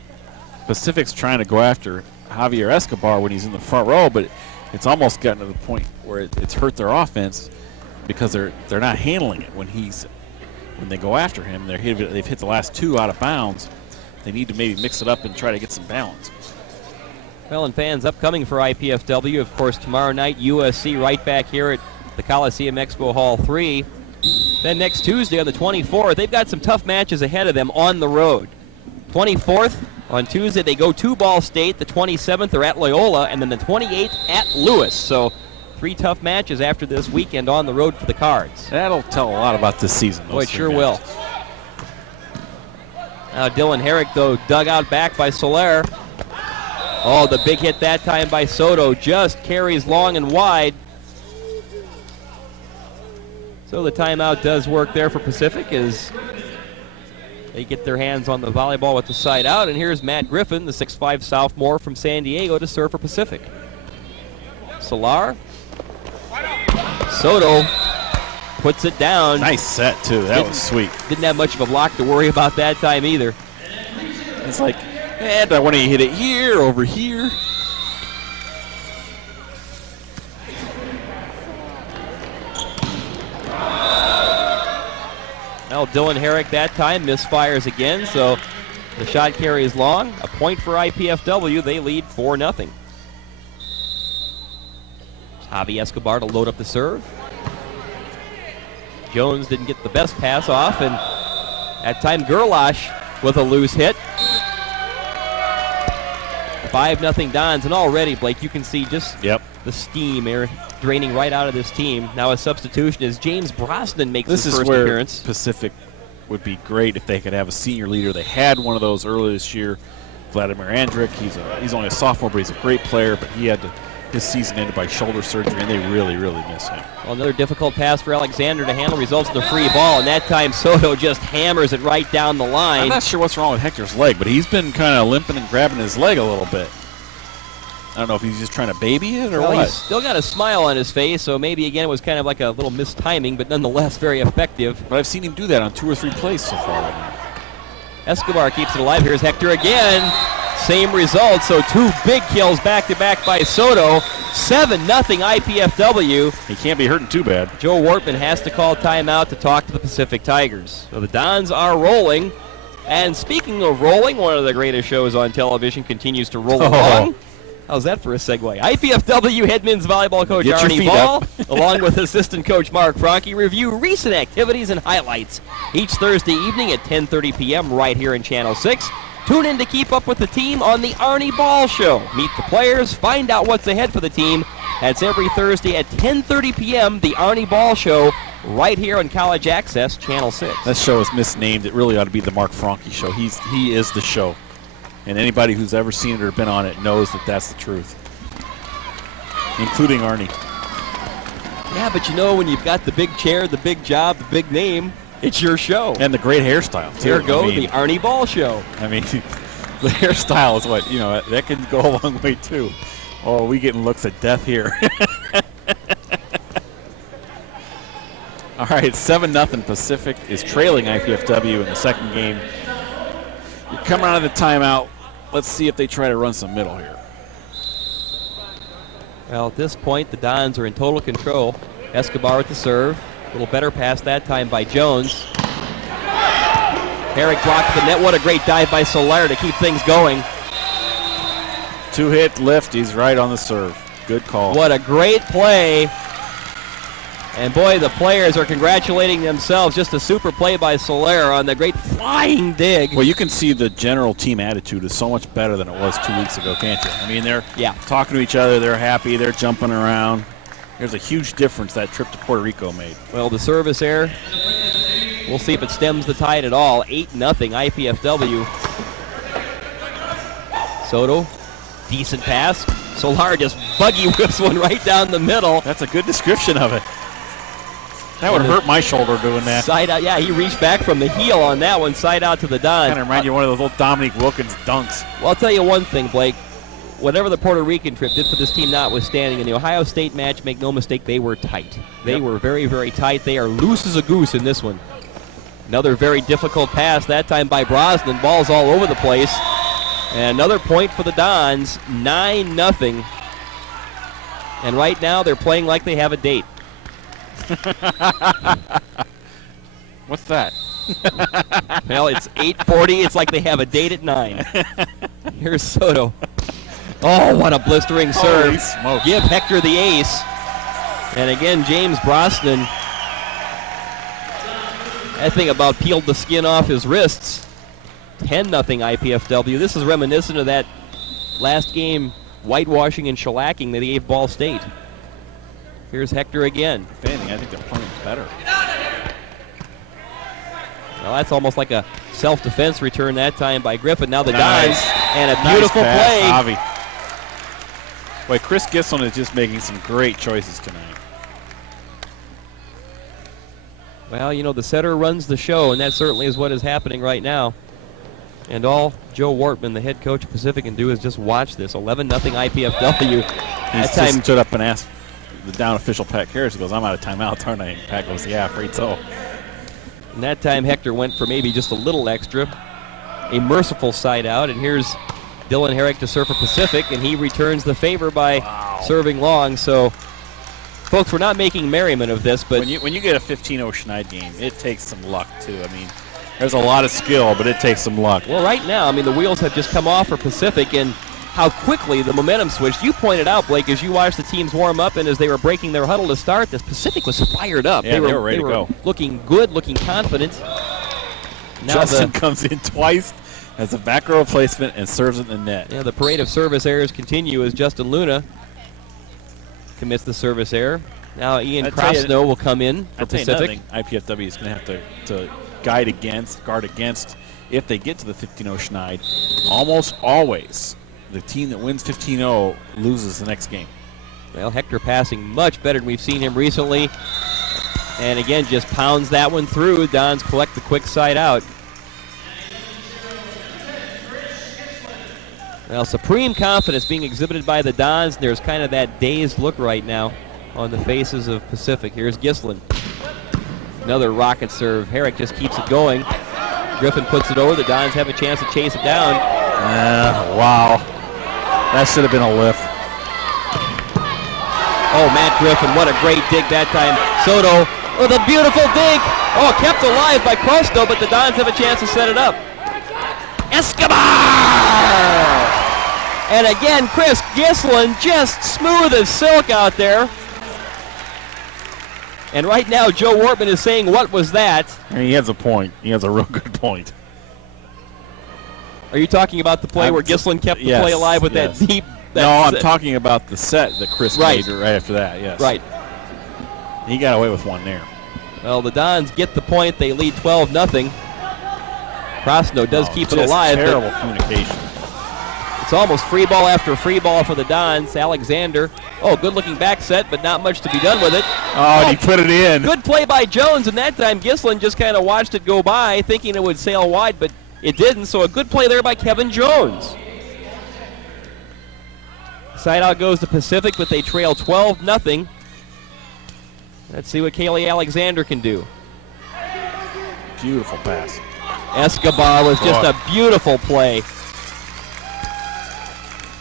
Pacific's trying to go after Javier Escobar when he's in the front row, but it's almost gotten to the point where it's hurt their offense because they're not handling it when they go after him. They've hit the last two out of bounds. They need to maybe mix it up and try to get some balance. Well, and fans, upcoming for IPFW, of course, tomorrow night, USC right back here at the Coliseum Expo Hall 3. Then next Tuesday on the 24th, they've got some tough matches ahead of them on the road. 24th, on Tuesday, they go to Ball State. The 27th, they're at Loyola, and then the 28th at Lewis. So 3 tough matches after this weekend on the road for the Cards. That'll tell a lot about this season. Boy, it sure will. Now Dylan Herrick, though, dug out back by Soler. Oh, the big hit that time by Soto just carries long and wide. So the timeout does work there for Pacific as they get their hands on the volleyball with the side out. And here's Matt Griffin, the 6'5 sophomore from San Diego, to serve for Pacific. Solar. Soto puts it down. Nice set, too. That was sweet. Didn't have much of a block to worry about that time either. It's like, do I want to hit it here, over here? Now Dylan Herrick that time misfires again, so the shot carries long. A point for IPFW. They lead 4-0. Javi Escobar to load up the serve. Jones didn't get the best pass off, and that time Gerlash with a loose hit. 5-0 Dons, and already, Blake, you can see just the steam draining right out of this team. Now a substitution as James Brosnan makes his first appearance. This is where Pacific would be great if they could have a senior leader. They had one of those earlier this year, Vladimir Andrick. He's only a sophomore, but he's a great player, but his season ended by shoulder surgery, and they really miss him. Well, another difficult pass for Alexander to handle results in the free ball, and that time Soto just hammers it right down the line. I'm not sure what's wrong with Hector's leg, but he's been kind of limping and grabbing his leg a little bit. I don't know if he's just trying to baby it or what. He's still got a smile on his face, so maybe, again, it was kind of like a little mistiming, but nonetheless very effective. But I've seen him do that on 2 or 3 plays so far right now. Escobar keeps it alive. Here's Hector again. Same result, so 2 big kills back-to-back by Soto. 7-0 IPFW. He can't be hurting too bad. Joe Wortman has to call timeout to talk to the Pacific Tigers. So the Dons are rolling. And speaking of rolling, one of the greatest shows on television continues to roll along. How's that for a segue? IPFW head men's volleyball coach Arnie Ball, along with assistant coach Mark Franke, review recent activities and highlights each Thursday evening at 10:30 p.m. right here in Channel 6. Tune in to keep up with the team on the Arnie Ball Show. Meet the players, find out what's ahead for the team. That's every Thursday at 10:30 p.m., the Arnie Ball Show, right here on College Access, Channel 6. That show is misnamed. It really ought to be the Mark Franke Show. He is the show. And anybody who's ever seen it or been on it knows that that's the truth, including Arnie. Yeah, but you know, when you've got the big chair, the big job, the big name, It's your show. And the great hairstyle, too. There go, the Arnie Ball Show. I mean, the hairstyle is what, that can go a long way, too. Oh, we getting looks at death here. All right, 7-0 Pacific is trailing IPFW in the second game. You're coming out of the timeout. Let's see if they try to run some middle here. Well, at this point, the Dons are in total control. Escobar at the serve. A little better pass that time by Jones. Herrick blocked the net. What a great dive by Soler to keep things going. 2-hit lift. He's right on the serve. Good call. What a great play. And boy, the players are congratulating themselves. Just a super play by Soler on the great flying dig. Well, you can see the general team attitude is so much better than it was 2 weeks ago, can't you? I mean, they're talking to each other. They're happy. They're jumping around. There's a huge difference that trip to Puerto Rico made. Well, the service error, we'll see if it stems the tide at all. 8-0 IPFW. Soto, decent pass. Soler just buggy whips one right down the middle. That's a good description of it. That would hurt my shoulder doing that. Side out, yeah, he reached back from the heel on that one, side out to the Dons. Kind of remind you of one of those little Dominique Wilkins dunks. Well, I'll tell you one thing, Blake. Whatever the Puerto Rican trip did for this team notwithstanding, in the Ohio State match, make no mistake, they were tight. They were very, very tight. They are loose as a goose in this one. Another very difficult pass, that time by Brosnan. Ball's all over the place. And another point for the Dons, 9-0. And right now they're playing like they have a date. What's that? Well, it's 8:40. It's like they have a date at 9. Here's Soto. Oh, what a blistering serve. Give Hector the ace. And again, James Brosnan, that thing about peeled the skin off his wrists. 10-0 IPFW. This is reminiscent of that last game whitewashing and shellacking that they gave Ball State. Here's Hector again. If anything, I think they're playing better. Well, that's almost like a self-defense return that time by Griffin. Now the nice. Dons, and a beautiful play. Javi. Boy, Chris Gislin is just making some great choices tonight. Well, the setter runs the show, and that certainly is what is happening right now. And all Joe Wortman, the head coach of Pacific, can do is just watch this. 11-0 IPFW. He just stood up and asked the down official, Pat Karras. He goes, I'm out of timeouts, aren't I? And Pat goes, yeah, afraid so. And that time Hector went for maybe just a little extra. A merciful side out, and here's Dylan Herrick to serve for Pacific, and he returns the favor by serving long. So, folks, we're not making merriment of this, but when you get a 15-0 Schneid game, it takes some luck, too. I mean, there's a lot of skill, but it takes some luck. Well, right now, the wheels have just come off for Pacific, and how quickly the momentum switched. You pointed out, Blake, as you watched the teams warm up and as they were breaking their huddle to start, this Pacific was fired up. Yeah, they were ready to go. Looking good, looking confident. Now Justin comes in twice as a back row replacement and serves it in the net. Yeah, the parade of service errors continue as Justin Luna commits the service error. Now Ian Krasno will come in for Pacific. IPFW is going to have to guard against if they get to the 15-0 Schneid. Almost always, the team that wins 15-0 loses the next game. Well, Hector passing much better than we've seen him recently. And again, just pounds that one through. Dons collect the quick side out. Well, supreme confidence being exhibited by the Dons. There's kind of that dazed look right now on the faces of Pacific. Here's Gislin. Another rocket serve. Herrick just keeps it going. Griffin puts it over. The Dons have a chance to chase it down. Wow. That should have been a lift. Oh, Matt Griffin, what a great dig that time. Soto with a beautiful dig. Oh, kept alive by Crosto, but the Dons have a chance to set it up. Escobar! And again, Chris Gislin just smooth as silk out there. And right now, Joe Wortman is saying, what was that? And he has a point. He has a real good point. Are you talking about the play where Gislin kept the play alive with that deep? I'm talking about the set that Chris made right after that, yes. Right. He got away with one there. Well, the Dons get the point. They lead 12-0. Krasno does keep it alive. Terrible communication. It's almost free ball after free ball for the Dons. Alexander, good looking back set, but not much to be done with it. Oh, and he put it in. Good play by Jones, and that time Gislin just kind of watched it go by, thinking it would sail wide, but it didn't, so a good play there by Kevin Jones. Side out goes to Pacific, but they trail 12-0. Let's see what Kaylee Alexander can do. Beautiful pass. Escobar was just a beautiful play.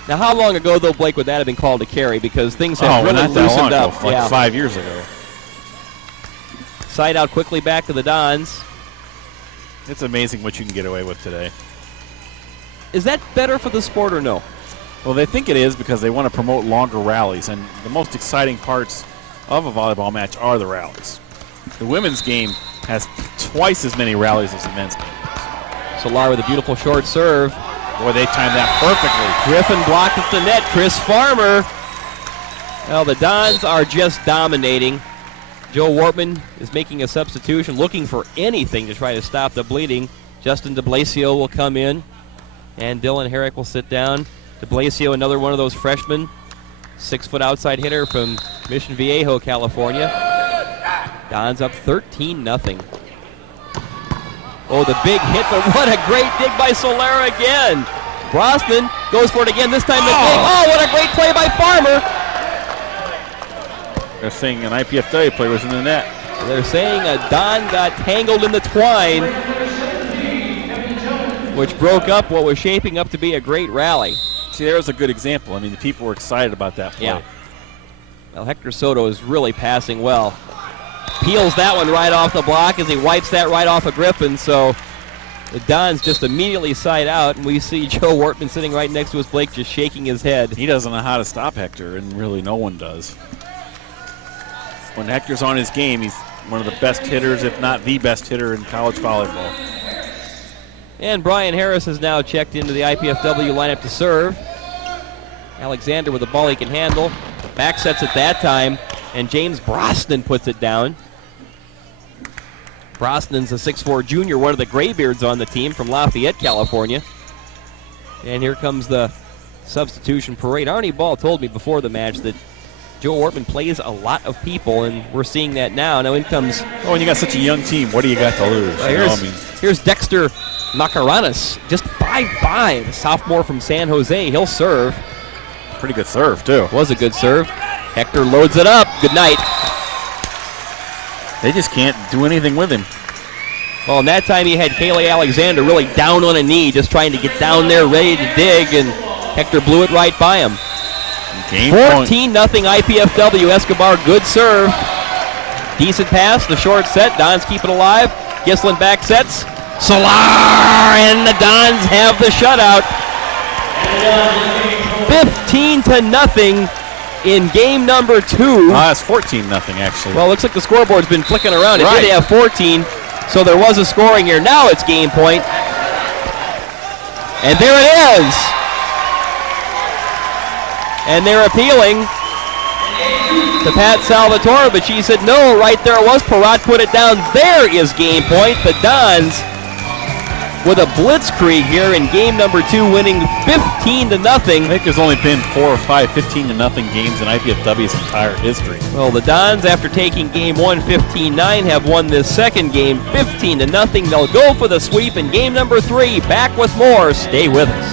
Now, how long ago, though, Blake, would that have been called a carry? Because things have really loosened up. Like 5 years ago. Side out quickly back to the Dons. It's amazing what you can get away with today. Is that better for the sport or no? Well, they think it is because they want to promote longer rallies, and the most exciting parts of a volleyball match are the rallies. The women's game has twice as many rallies as the men's game. Solar with a beautiful short serve. Boy, they timed that perfectly. Griffin blocked at the net. Chris Farmer. Well, the Dons are just dominating. Joe Wortman is making a substitution, looking for anything to try to stop the bleeding. Justin DeBlasio will come in, and Dylan Herrick will sit down. DeBlasio, another one of those freshmen, 6-foot outside hitter from Mission Viejo, California. Dons up 13-0. Oh, the big hit, but what a great dig by Solera again. Brosnan goes for it again, this time the dig. Oh, what a great play by Farmer. They're saying an IPFW player was in the net. They're saying a Don got tangled in the twine, which broke up what was shaping up to be a great rally. See, there's a good example. I mean, the people were excited about that play. Yeah. Well, Hector Soto is really passing well. Peels that one right off the block as he wipes that right off of Griffin, so the Dons just immediately side out, and we see Joe Wortman sitting right next to us, Blake, just shaking his head. He doesn't know how to stop Hector, and really no one does. When Hector's on his game, he's one of the best hitters, if not the best hitter in college volleyball. And Brian Harris has now checked into the IPFW lineup to serve. Alexander with a ball he can handle. Back sets at that time, and James Brosnan puts it down. Brosnan's a 6'4 junior, one of the graybeards on the team from Lafayette, California. And here comes the substitution parade. Arnie Ball told me before the match that Joe Wortman plays a lot of people, and we're seeing that now. Now in comes... Oh, and you got such a young team. What do you got to lose? Here's Dexter Macaranas, just 5'5", sophomore from San Jose. He'll serve. Pretty good serve, too. Was a good serve. Hector loads it up. Good night. They just can't do anything with him. Well, and that time he had Kaylee Alexander really down on a knee, just trying to get down there, ready to dig, and Hector blew it right by him. 14-0 IPFW. Escobar, good serve. Decent pass, the short set. Dons keep it alive. Gislin back sets. Solar, and the Dons have the shutout. 15-0 in game number 2. It's 14-0 actually. Well, it looks like the scoreboard's been flicking around. It did have 14, so there was a scoring here. Now it's game point. And there it is. And they're appealing to Pat Salvatore, but she said no. Right there it was. Parat put it down. There is game point. The Dons with a blitzkrieg here in game number 2, winning 15-0. I think there's only been 4 or 5 15-0 games in IPFW's entire history. Well, the Dons, after taking game 1 15-9, have won this second game 15-0. They'll go for the sweep in game number 3. Back with more. Stay with us.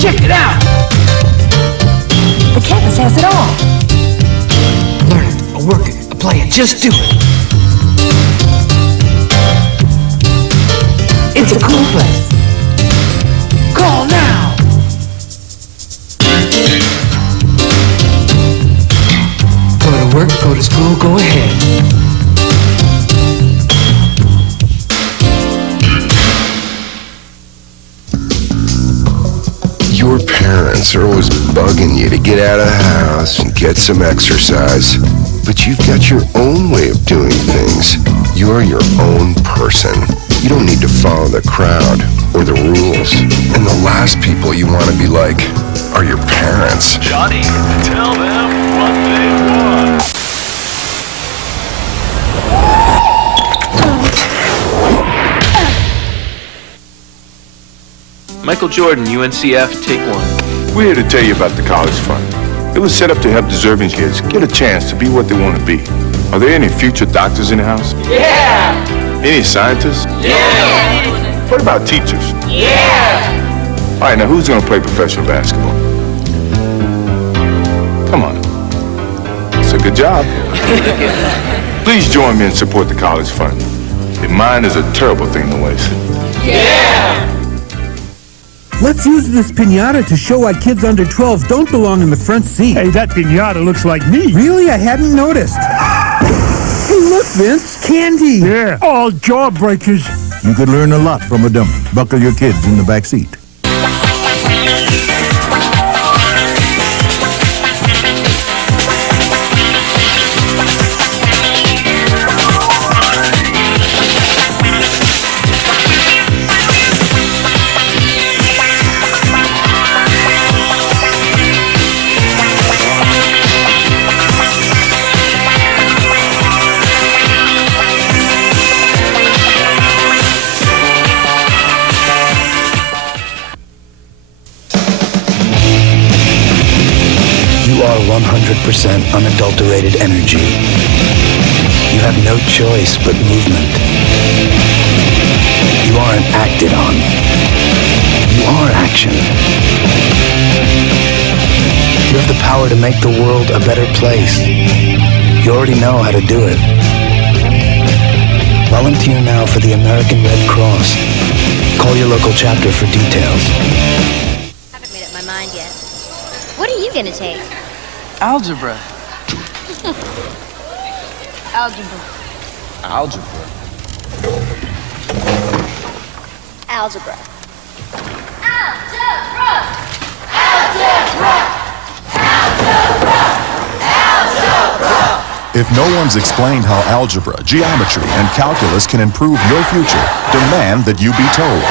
Check it out! The campus has it all. Learn it, or work it, or play it, just do it. It's a cool place. Call now! Go to work, go to school, go ahead. Your parents are always bugging you to get out of the house and get some exercise. But you've got your own way of doing things. You're your own person. You don't need to follow the crowd or the rules. And the last people you want to be like are your parents. Johnny, tell them what they want. Michael Jordan, UNCF, take one. We're here to tell you about the College Fund. It was set up to help deserving kids get a chance to be what they want to be. Are there any future doctors in the house? Yeah! Any scientists? Yeah! What about teachers? Yeah! All right, now who's going to play professional basketball? Come on. It's a good job. Please join me and support the College Fund. A mind is a terrible thing to waste. Yeah! Let's use this piñata to show why kids under 12 don't belong in the front seat. Hey, that piñata looks like me. Really? I hadn't noticed. Hey, look, Vince, candy. Yeah, all jawbreakers. You could learn a lot from a dummy. Buckle your kids in the back seat. You are 100% unadulterated energy. You have no choice but movement. You aren't acted on. You are action. You have the power to make the world a better place. You already know how to do it. Volunteer now for the American Red Cross. Call your local chapter for details. I haven't made up my mind yet. What are you gonna take? Algebra. Algebra. Algebra. Algebra. If no one's explained how algebra, geometry, and calculus can improve your future, demand that you be told.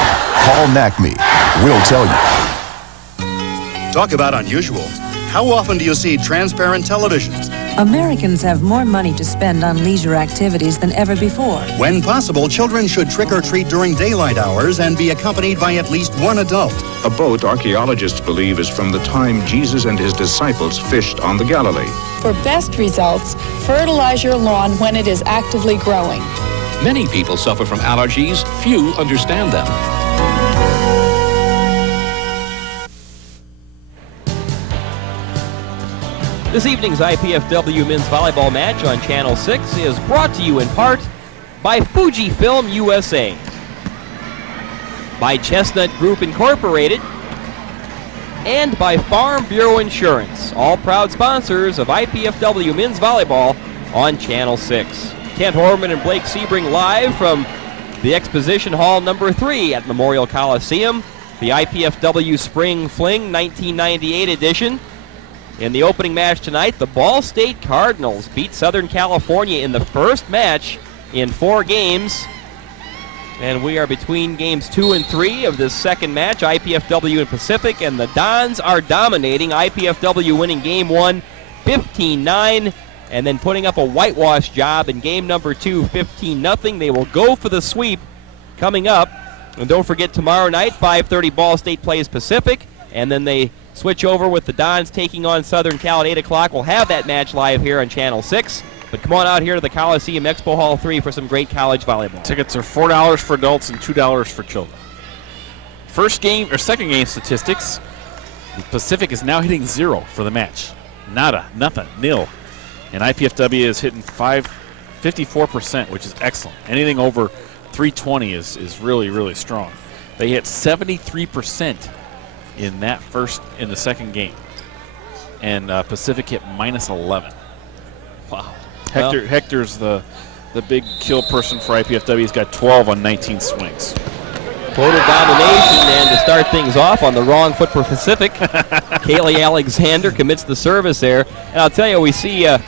Call NACME. We'll tell you. Talk about unusual. How often do you see transparent televisions? Americans have more money to spend on leisure activities than ever before. When possible, children should trick or treat during daylight hours and be accompanied by at least one adult. A boat, archaeologists believe, is from the time Jesus and his disciples fished on the Galilee. For best results, fertilize your lawn when it is actively growing. Many people suffer from allergies. Few understand them. This evening's IPFW men's volleyball match on Channel 6 is brought to you in part by Fujifilm USA, by Chestnut Group Incorporated, and by Farm Bureau Insurance, all proud sponsors of IPFW men's volleyball on Channel 6. Kent Horman and Blake Sebring live from the Exposition Hall number 3 at Memorial Coliseum, the IPFW Spring Fling 1998 edition. In the opening match tonight, the Ball State Cardinals beat Southern California in the first match in 4 games. And we are between games 2 and 3 of this second match, IPFW and Pacific, and the Dons are dominating. IPFW winning game 1, 15-9, and then putting up a whitewash job in game number 2, 15-0. They will go for the sweep coming up. And don't forget, tomorrow night, 5:30, Ball State plays Pacific, and then they switch over with the Dons taking on Southern Cal at 8 o'clock. We'll have that match live here on Channel 6. But come on out here to the Coliseum Expo Hall 3 for some great college volleyball. Tickets are $4 for adults and $2 for children. First game or second game statistics, the Pacific is now hitting 0 for the match. Nada, nothing, nil. And IPFW is hitting 54%, which is excellent. Anything over 320 is really, really strong. They hit 73% in the second game. And Pacific hit -11. Wow. Hector's the big kill person for IPFW. He's got 12 on 19 swings. Total domination, and to start things off on the wrong foot for Pacific, Kaylee Alexander commits the service there. And I'll tell you, we see a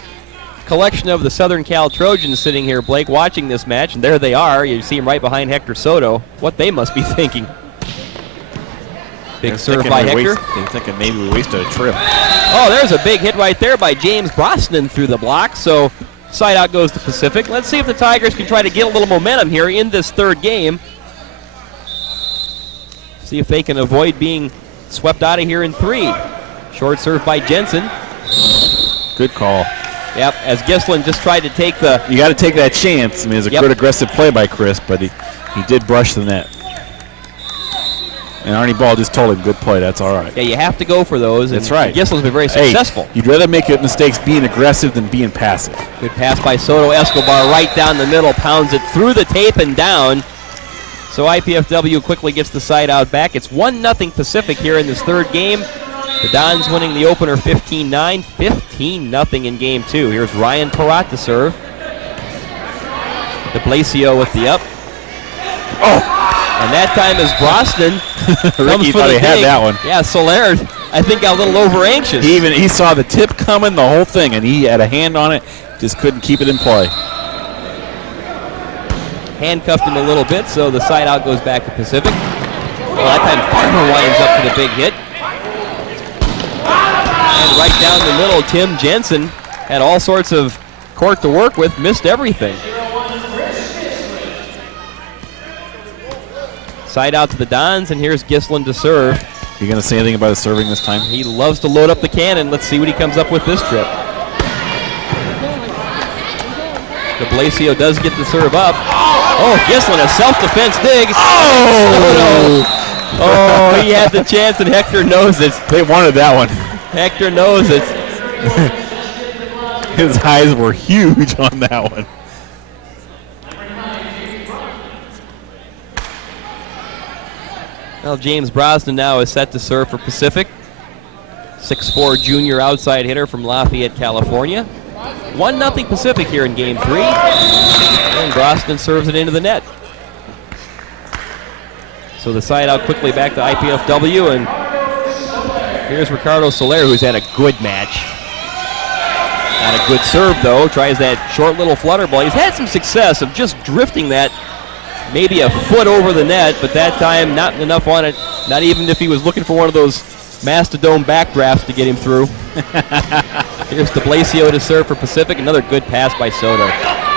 collection of the Southern Cal Trojans sitting here, Blake, watching this match, and there they are. You see them right behind Hector Soto. What they must be thinking. Big serve by Hector. They're thinking maybe we wasted a trip. Oh, there's a big hit right there by James Brosnan through the block. So side out goes to Pacific. Let's see if the Tigers can try to get a little momentum here in this third game. See if they can avoid being swept out of here in 3. Short serve by Jensen. Good call. Yep, as Gislin just tried to take the... You got to take that chance. I mean, it was a good aggressive play by Chris, but he did brush the net. And Arnie Ball just told him, good play, that's all right. Yeah, you have to go for those. That's right. Gislin's been very successful. You'd rather make mistakes being aggressive than being passive. Good pass by Soto. Escobar right down the middle, pounds it through the tape and down. So IPFW quickly gets the side out back. It's 1-0 Pacific here in this third game. The Dons winning the opener 15-9, 15-0 in game 2. Here's Ryan Parat to serve. De Blasio with the up. Oh! And that time is Brosnan. Ricky thought he had that one. Yeah, Soler, I think, got a little over anxious. He saw the tip coming, the whole thing, and he had a hand on it, just couldn't keep it in play. Handcuffed him a little bit, so the side out goes back to Pacific. Well, that time Farmer winds up for the big hit. And right down the middle, Tim Jensen had all sorts of court to work with, missed everything. Side out to the Dons, and here's Gislin to serve. You going to say anything about his serving this time? He loves to load up the cannon. Let's see what he comes up with this trip. De Blasio does get the serve up. Oh, Gislin, a self-defense dig. Oh! Oh, he had the chance, and Hector knows it. They wanted that one. Hector knows it. His eyes were huge on that one. Well, James Brosnan now is set to serve for Pacific. 6'4" junior outside hitter from Lafayette, California. 1-0 Pacific here in game 3. And Brosnan serves it into the net. So the side out quickly back to IPFW, and here's Ricardo Soler, who's had a good match. Not a good serve, though. Tries that short little flutter ball. He's had some success of just drifting that maybe a foot over the net, but that time not enough on it. Not even if he was looking for one of those Mastodon backdrafts to get him through. Here's De Blasio to serve for Pacific. Another good pass by Soto.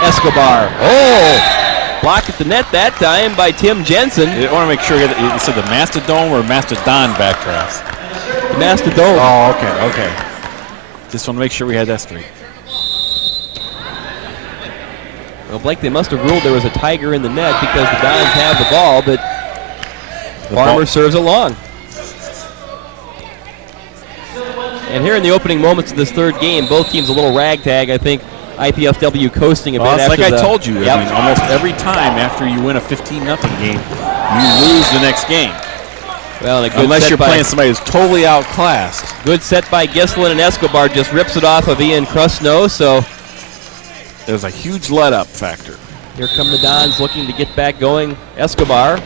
Escobar. Oh! Blocked at the net that time by Tim Jensen. I want to make sure you said the Mastodon or Mastodon backdrafts? The Mastodon. Oh, okay. Just want to make sure we had that straight. Well, Blake, they must have ruled there was a Tiger in the net because the Dons have the ball, but Farmer serves it long. And here in the opening moments of this third game, both teams a little ragtag. I think IPFW coasting a bit. It's like I told you. I mean, almost every time after you win a 15-0 game, you lose the next game. Well, unless you're playing somebody who's totally outclassed. Good set by Gislin, and Escobar just rips it off of Ian Krusno, so there's a huge let-up factor. Here come the Dons looking to get back going. Escobar,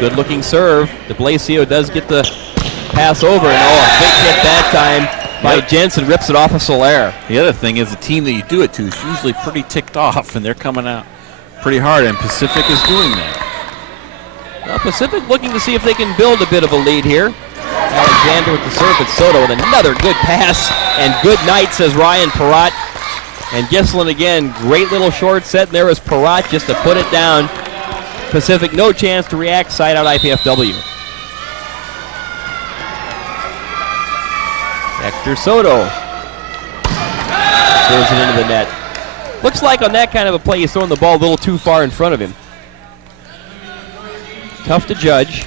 good-looking serve. De Blasio does get the pass over, and a big hit that time by Jensen, rips it off of Soler. The other thing is the team that you do it to is usually pretty ticked off, and they're coming out pretty hard, and Pacific is doing that. Well, Pacific looking to see if they can build a bit of a lead here. Alexander with the serve, but Soto with another good pass, and good night, says Ryan Parat. And Gislin again, great little short set, and there was Parat just to put it down. Pacific no chance to react, side out IPFW. Hector Soto serves it into the net. Looks like on that kind of a play, he's throwing the ball a little too far in front of him. Tough to judge.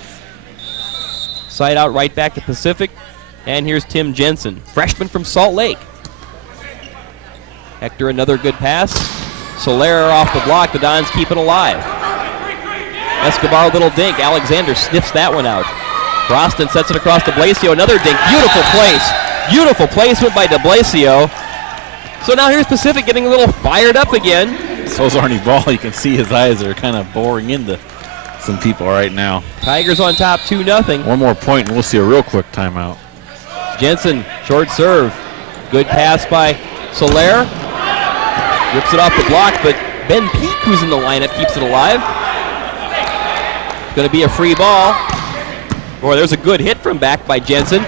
Side out right back to Pacific. And here's Tim Jensen, freshman from Salt Lake. Hector, another good pass. Soler off the block. The Dons keep it alive. Escobar, a little dink. Alexander sniffs that one out. Brosnan sets it across to Blasio. Another dink. Beautiful place. Beautiful placement by De Blasio. So now here's Pacific getting a little fired up again. So's Arnie Ball. You can see his eyes are kind of boring into some people right now. Tigers on top 2-0. One more point and we'll see a real quick timeout. Jensen, short serve. Good pass by Soler. Rips it off the block, but Ben Peak, who's in the lineup, keeps it alive. Going to be a free ball. Boy, there's a good hit from back by Jensen.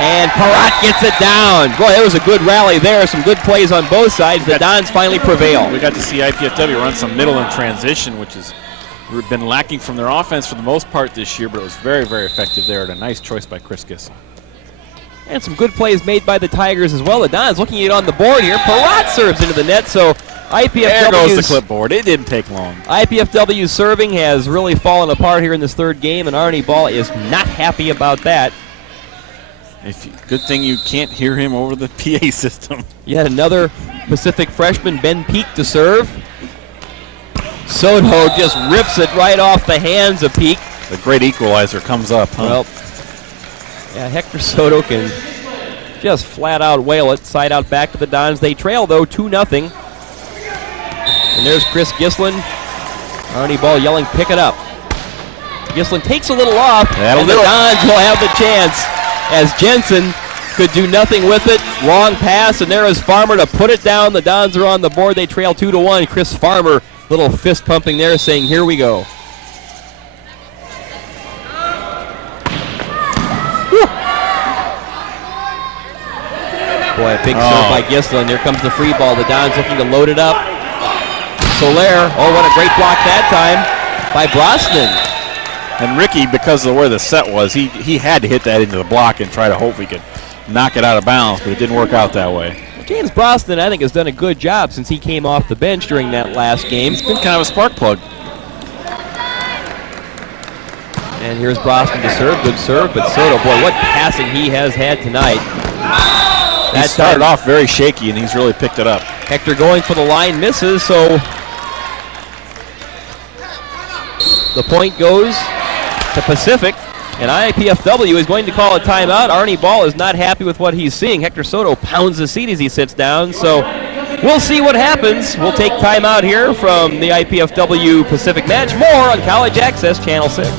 And Parat gets it down. Boy, there was a good rally there. Some good plays on both sides. The Dons finally prevail. We got to see IPFW run some middle in transition, which is been lacking from their offense for the most part this year, but it was very, very effective there, and a nice choice by Chris Gissel. And some good plays made by the Tigers as well. The Dons looking at it on the board here. Parat serves into the net, so There goes the clipboard. It didn't take long. IPFW's serving has really fallen apart here in this third game, and Arnie Ball is not happy about that. Good thing you can't hear him over the PA system. Yet another Pacific freshman, Ben Peak, to serve. Soto just rips it right off the hands of Peak. The great equalizer comes up, huh? Well, yeah, Hector Soto can just flat out whale it. Side out back to the Dons. They trail, though, 2-0. And there's Chris Gislin. Arnie Ball yelling, pick it up. Gislin takes a little off, and the Dons will have the chance as Jensen could do nothing with it. Long pass, and there is Farmer to put it down. The Dons are on the board. They trail 2-1. Chris Farmer, little fist pumping there, saying, here we go. Boy, a big serve by Gislin. Here comes the free ball. The Dons looking to load it up. Soler, what a great block that time by Brosnan. And Ricky, because of where the set was, he had to hit that into the block and try to hope he could knock it out of bounds, but it didn't work out that way. James Brosnan, I think, has done a good job since he came off the bench during that last game. He's been kind of a spark plug. And here's Brosnan to serve. Good serve, but Soto, boy, what passing he has had tonight. He started off very shaky, and he's really picked it up. Hector going for the line, misses, so the point goes to Pacific, and IPFW is going to call a timeout. Arnie Ball is not happy with what he's seeing. Hector Soto pounds the seat as he sits down, so we'll see what happens. We'll take timeout here from the IPFW Pacific match. More on College Access Channel 6.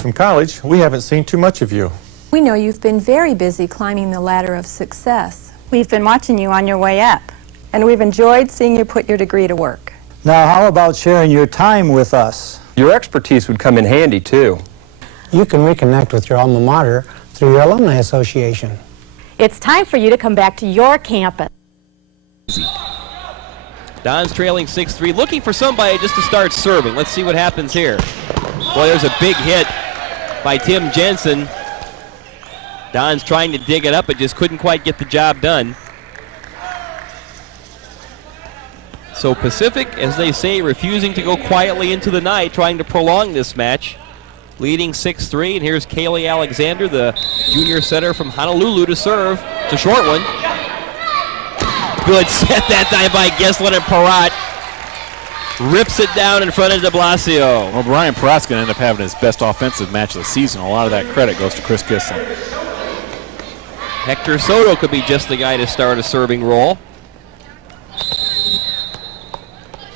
From college, we haven't seen too much of you. We know you've been very busy climbing the ladder of success. We've been watching you on your way up. And we've enjoyed seeing you put your degree to work. Now, how about sharing your time with us? Your expertise would come in handy, too. You can reconnect with your alma mater through your alumni association. It's time for you to come back to your campus. Don's trailing 6-3, looking for somebody just to start serving. Let's see what happens here. Boy, there's a big hit by Tim Jensen. Don's trying to dig it up, but just couldn't quite get the job done. So Pacific, as they say, refusing to go quietly into the night, trying to prolong this match. Leading 6-3, and here's Kaylee Alexander, the junior setter from Honolulu, to serve. It's a short one. Good set that time by Gislin, and Parat rips it down in front of de Blasio. Well, Brian Parat's going to end up having his best offensive match of the season. A lot of that credit goes to Chris Gislin. Hector Soto could be just the guy to start a serving role.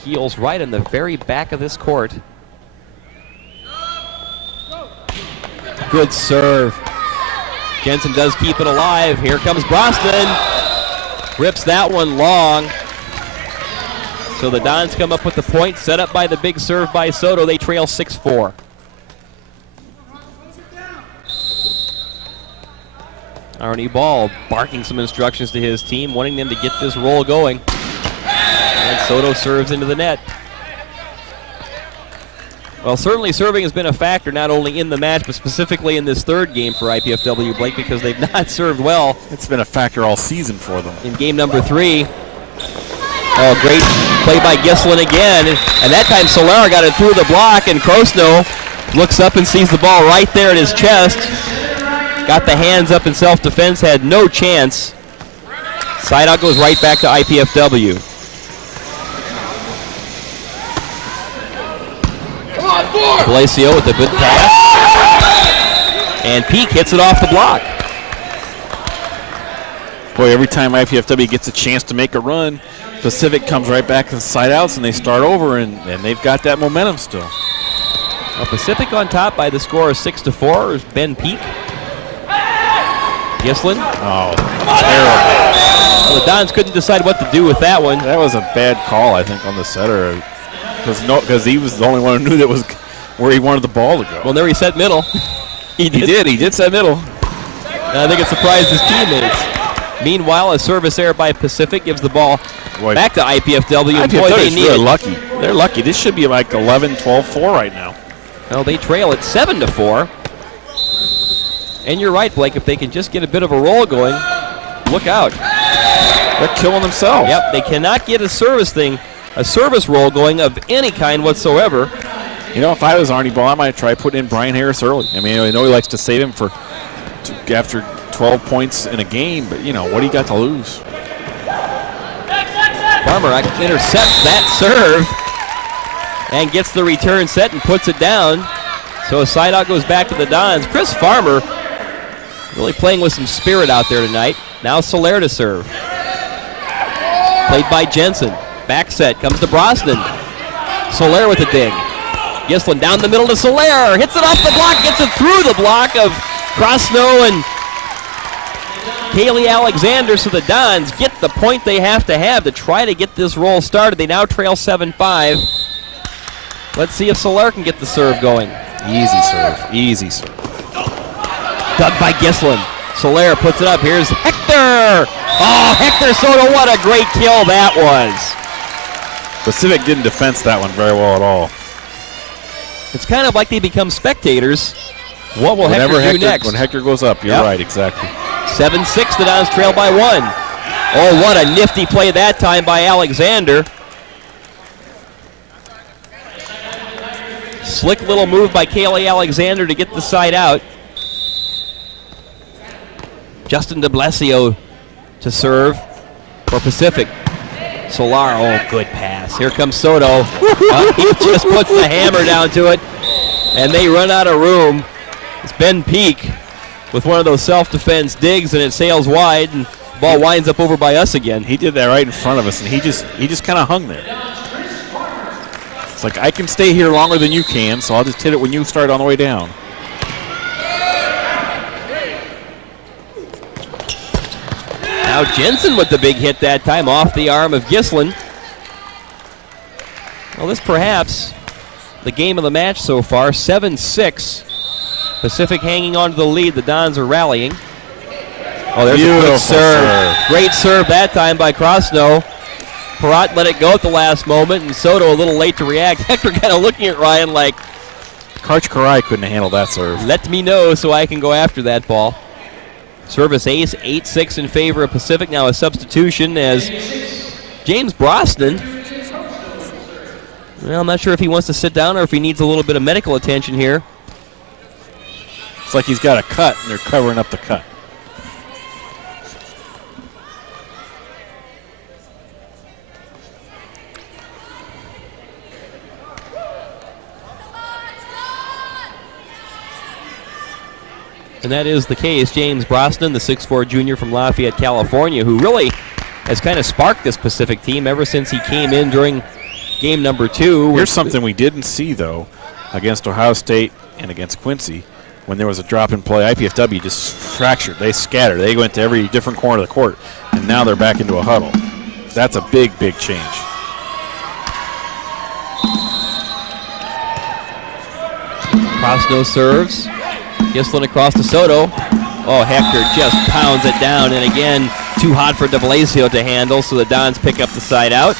Heels right in the very back of this court. Good serve. Jensen does keep it alive. Here comes Brosnan. Rips that one long. So the Dons come up with the point, set up by the big serve by Soto. They trail 6-4. Arnie Ball barking some instructions to his team, wanting them to get this roll going. And Soto serves into the net. Well, certainly serving has been a factor, not only in the match, but specifically in this third game for IPFW, Blake, because they've not served well. It's been a factor all season for them. In game number 3. Oh, great play by Gislin again. And that time Solera got it through the block, and Krosno looks up and sees the ball right there at his chest. Got the hands up in self-defense, had no chance. Side out goes right back to IPFW. Blasio with a good pass. And Peak hits it off the block. Boy, every time IPFW gets a chance to make a run, Pacific comes right back to the side outs and they start over, and they've got that momentum still. Well, Pacific on top by the score of 6-4 is Ben Peak. Gislin. Oh, terrible. Well, the Dons couldn't decide what to do with that one. That was a bad call, I think, on the setter, because he was the only one who knew that was where he wanted the ball to go. Well, there he set middle. He did set middle. I think it surprised his teammates. Meanwhile, a service error by Pacific gives the ball back to IPFW. And boy, they need really it. lucky. They're lucky. This should be like 11, 12, 4 right now. Well, they trail at 7-4. And you're right, Blake. If they can just get a bit of a roll going, look out. They're killing themselves. Yep, they cannot get a service roll going of any kind whatsoever. You know, if I was Arnie Ball, I might try putting in Brian Harris early. I mean, I know he likes to save him for after 12 points in a game, but, you know, what do you got to lose? Farmer intercepts that serve and gets the return set and puts it down. So a side out goes back to the Dons. Chris Farmer really playing with some spirit out there tonight. Now Soler to serve. Played by Jensen. Back set comes to Brosnan. Soler with a dig. Gislin down the middle to Soler. Hits it off the block, gets it through the block of Krosno and Kaylee Alexander. So the Dons get the point they have to try to get this roll started. They now trail 7-5. Let's see if Soler can get the serve going. Easy serve. Easy serve. Dug by Gislin. Soler puts it up. Here's Hector. Oh, Hector Soto, what a great kill that was. Pacific didn't defense that one very well at all. It's kind of like they become spectators. What will Hector do next? When Hector goes up, you're right, exactly. 7-6, the Dons trail by 1. Oh, what a nifty play that time by Alexander. Slick little move by Kaylee Alexander to get the side out. Justin DeBlasio to serve for Pacific. Solar, oh, good pass. Here comes Soto. He just puts the hammer down to it, and they run out of room. It's Ben Peak with one of those self-defense digs, and it sails wide, and the ball winds up over by us again. He did that right in front of us, and he just kind of hung there. It's like, I can stay here longer than you can, so I'll just hit it when you start on the way down. Now Jensen with the big hit that time off the arm of Gislin. Well, this perhaps the game of the match so far, 7-6. Pacific hanging on to the lead. The Dons are rallying. Oh, there's a good serve. Great serve that time by Krosno. Perrott let it go at the last moment, and Soto a little late to react. Hector kind of looking at Ryan like, Karch Karai couldn't handle that serve. Let me know so I can go after that ball. Service ace, 8-6 in favor of Pacific. Now a substitution as James Brosnan. Well, I'm not sure if he wants to sit down or if he needs a little bit of medical attention here. It's like he's got a cut, and they're covering up the cut. And that is the case. James Brosnan, the 6'4 junior from Lafayette, California, who really has kind of sparked this Pacific team ever since he came in during game number 2. Here's something we didn't see, though, against Ohio State and against Quincy. When there was a drop in play, IPFW just fractured. They scattered. They went to every different corner of the court, and now they're back into a huddle. That's a big, big change. Krosno serves. Gislin across to Soto. Oh, Hector just pounds it down, and again, too hot for DeBlasio to handle, so the Dons pick up the side out.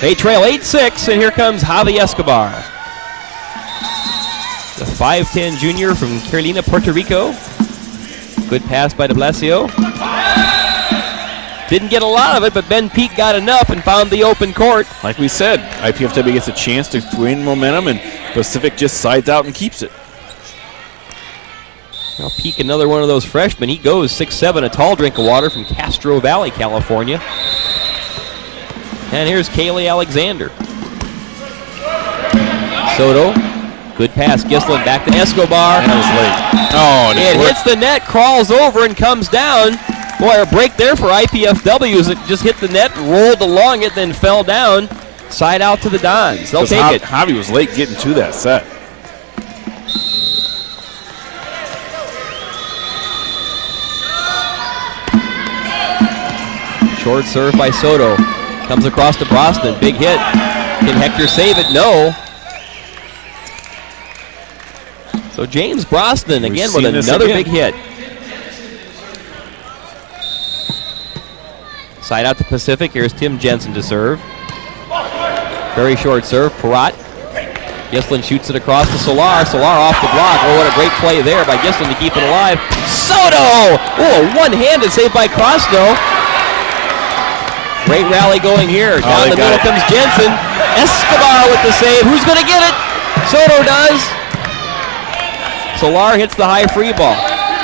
They trail 8-6, and here comes Javi Escobar. The 5'10 junior from Carolina, Puerto Rico. Good pass by DeBlasio. Didn't get a lot of it, but Ben Peak got enough and found the open court. Like we said, IPFW gets a chance to win momentum, and Pacific just sides out and keeps it. Now Peak, another one of those freshmen. He goes 6'7", a tall drink of water from Castro Valley, California. And here's Kaylee Alexander. Soto, good pass. Gislin back to Escobar. And it was late. Oh, it hits the net, crawls over, and comes down. Boy, a break there for IPFW as it just hit the net, rolled along it, then fell down. Side out to the Dons. They'll take it. Javi was late getting to that set. Short serve by Soto. Comes across to Brosnan. Big hit. Can Hector save it? No. So James Brosnan again with seen this another again. big hit. Side out to Pacific. Here's Tim Jensen to serve. Very short serve. Perrott. Gislin shoots it across to Solar. Solar off the block. Oh, what a great play there by Gislin to keep it alive. Soto! Oh, a one-handed save by Krosno. Great rally going here. Down the middle comes Jensen. Escobar with the save. Who's going to get it? Soto does. Solar hits the high free ball.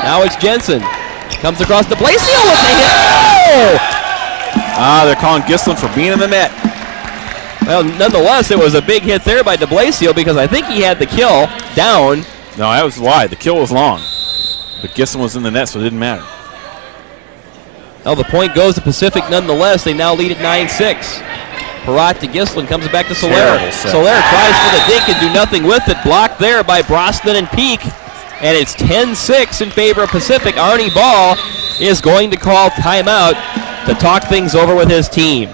Now it's Jensen. Comes across to Blasio with the hit. Oh! They're calling Gislin for being in the net. Well, nonetheless, it was a big hit there by de Blasio because I think he had the kill down. No, that was wide. The kill was long. But Gislin was in the net, so it didn't matter. Well, the point goes to Pacific nonetheless. They now lead at 9-6. Perrott to Gislin, comes back to Soler. Soler tries for the dink and do nothing with it. Blocked there by Brosnan and Peak. And it's 10-6 in favor of Pacific. Arnie Ball is going to call timeout to talk things over with his team.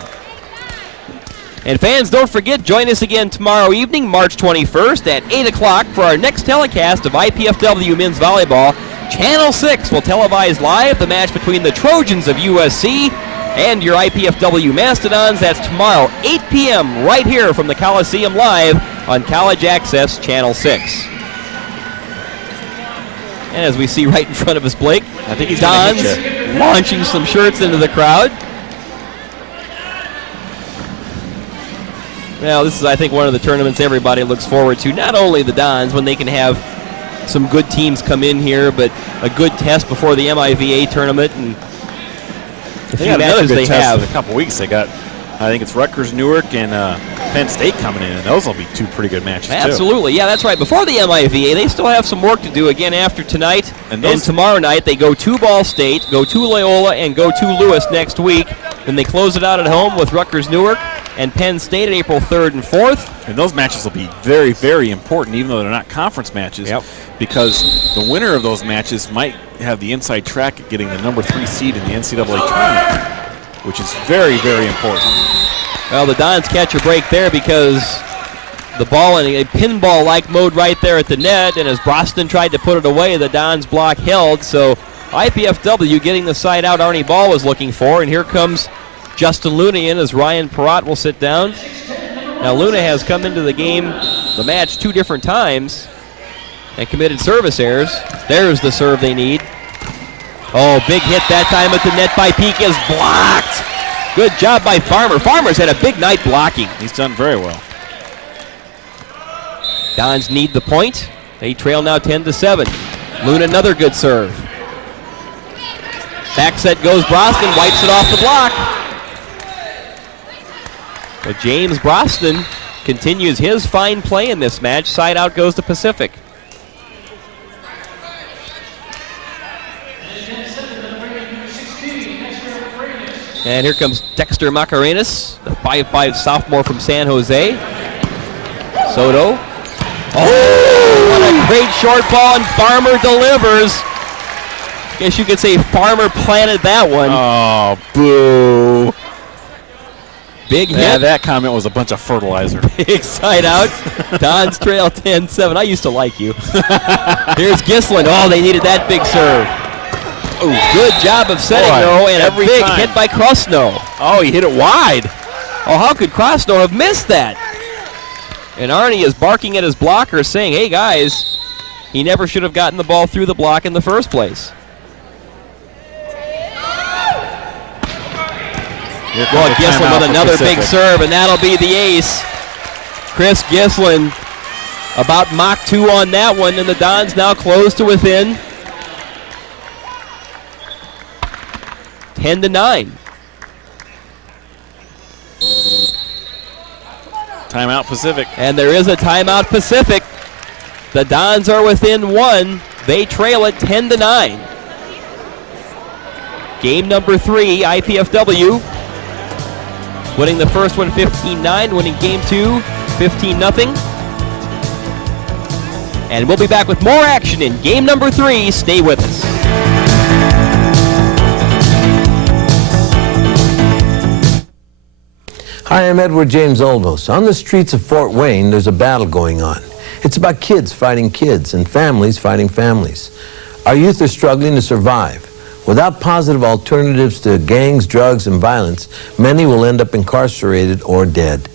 And fans, don't forget, join us again tomorrow evening, March 21st at 8 o'clock for our next telecast of IPFW Men's Volleyball. Channel 6 will televise live the match between the Trojans of USC and your IPFW Mastodons. That's tomorrow, 8 p.m., right here from the Coliseum Live on College Access Channel 6. And as we see right in front of us, Blake, I think he's Don's launching some shirts into the crowd. Well, this is, I think, one of the tournaments everybody looks forward to. Not only the Dons, when they can have some good teams come in here, but a good test before the MIVA tournament and the few matches they have. In a couple weeks, they got, I think it's Rutgers, Newark, and Penn State coming in, and those will be two pretty good matches, Absolutely, yeah, that's right. Before the MIVA, they still have some work to do again after tonight. And tomorrow night, they go to Ball State, go to Loyola, and go to Lewis next week. Then they close it out at home with Rutgers, Newark, and Penn State at April 3rd and 4th. And those matches will be very, very important, even though they're not conference matches, because the winner of those matches might have the inside track at getting the number 3 seed in the NCAA tournament, which is very, very important. Well, the Dons catch a break there because the ball in a pinball-like mode right there at the net, and as Brosnan tried to put it away, the Dons block held. So IPFW getting the side out Arnie Ball was looking for, and here comes Justin Luna in as Ryan Perrott will sit down. Now Luna has come into the game, the match, 2 different times and committed service errors. There's the serve they need. Oh, big hit that time at the net by Peak is blocked. Good job by Farmer. Farmer's had a big night blocking. He's done very well. Dons need the point. They trail now 10-7. Luna another good serve. Back set goes Brosnan, wipes it off the block. But James Brosnan continues his fine play in this match. Side out goes to Pacific. And here comes Dexter Macarenas, the 5'5 sophomore from San Jose. Soto. Oh, what a great short ball, and Farmer delivers. Guess you could say Farmer planted that one. Oh, boo. Big hit. Yeah, that comment was a bunch of fertilizer. Big side out. Dons trail 10-7. I used to like you. Here's Gislin. Oh, they needed that big serve. Oh, good job of setting, though, and a big hit by Krosno. Oh, he hit it wide. Oh, how could Krosno have missed that? And Arnie is barking at his blocker saying, hey, guys, he never should have gotten the ball through the block in the first place. Well, Gislin with another big serve, and that'll be the ace. Chris Gislin about Mach 2 on that one, and the Dons now close to within 10-9. Timeout Pacific. And there is a timeout Pacific. The Dons are within 1. They trail it 10-9. Game number 3, IPFW. Winning the first one 15-9, winning game 2 15-0. And we'll be back with more action in game number 3. Stay with us. Hi, I'm Edward James Oldos. On the streets of Fort Wayne, there's a battle going on. It's about kids fighting kids and families fighting families. Our youth are struggling to survive. Without positive alternatives to gangs, drugs, and violence, many will end up incarcerated or dead.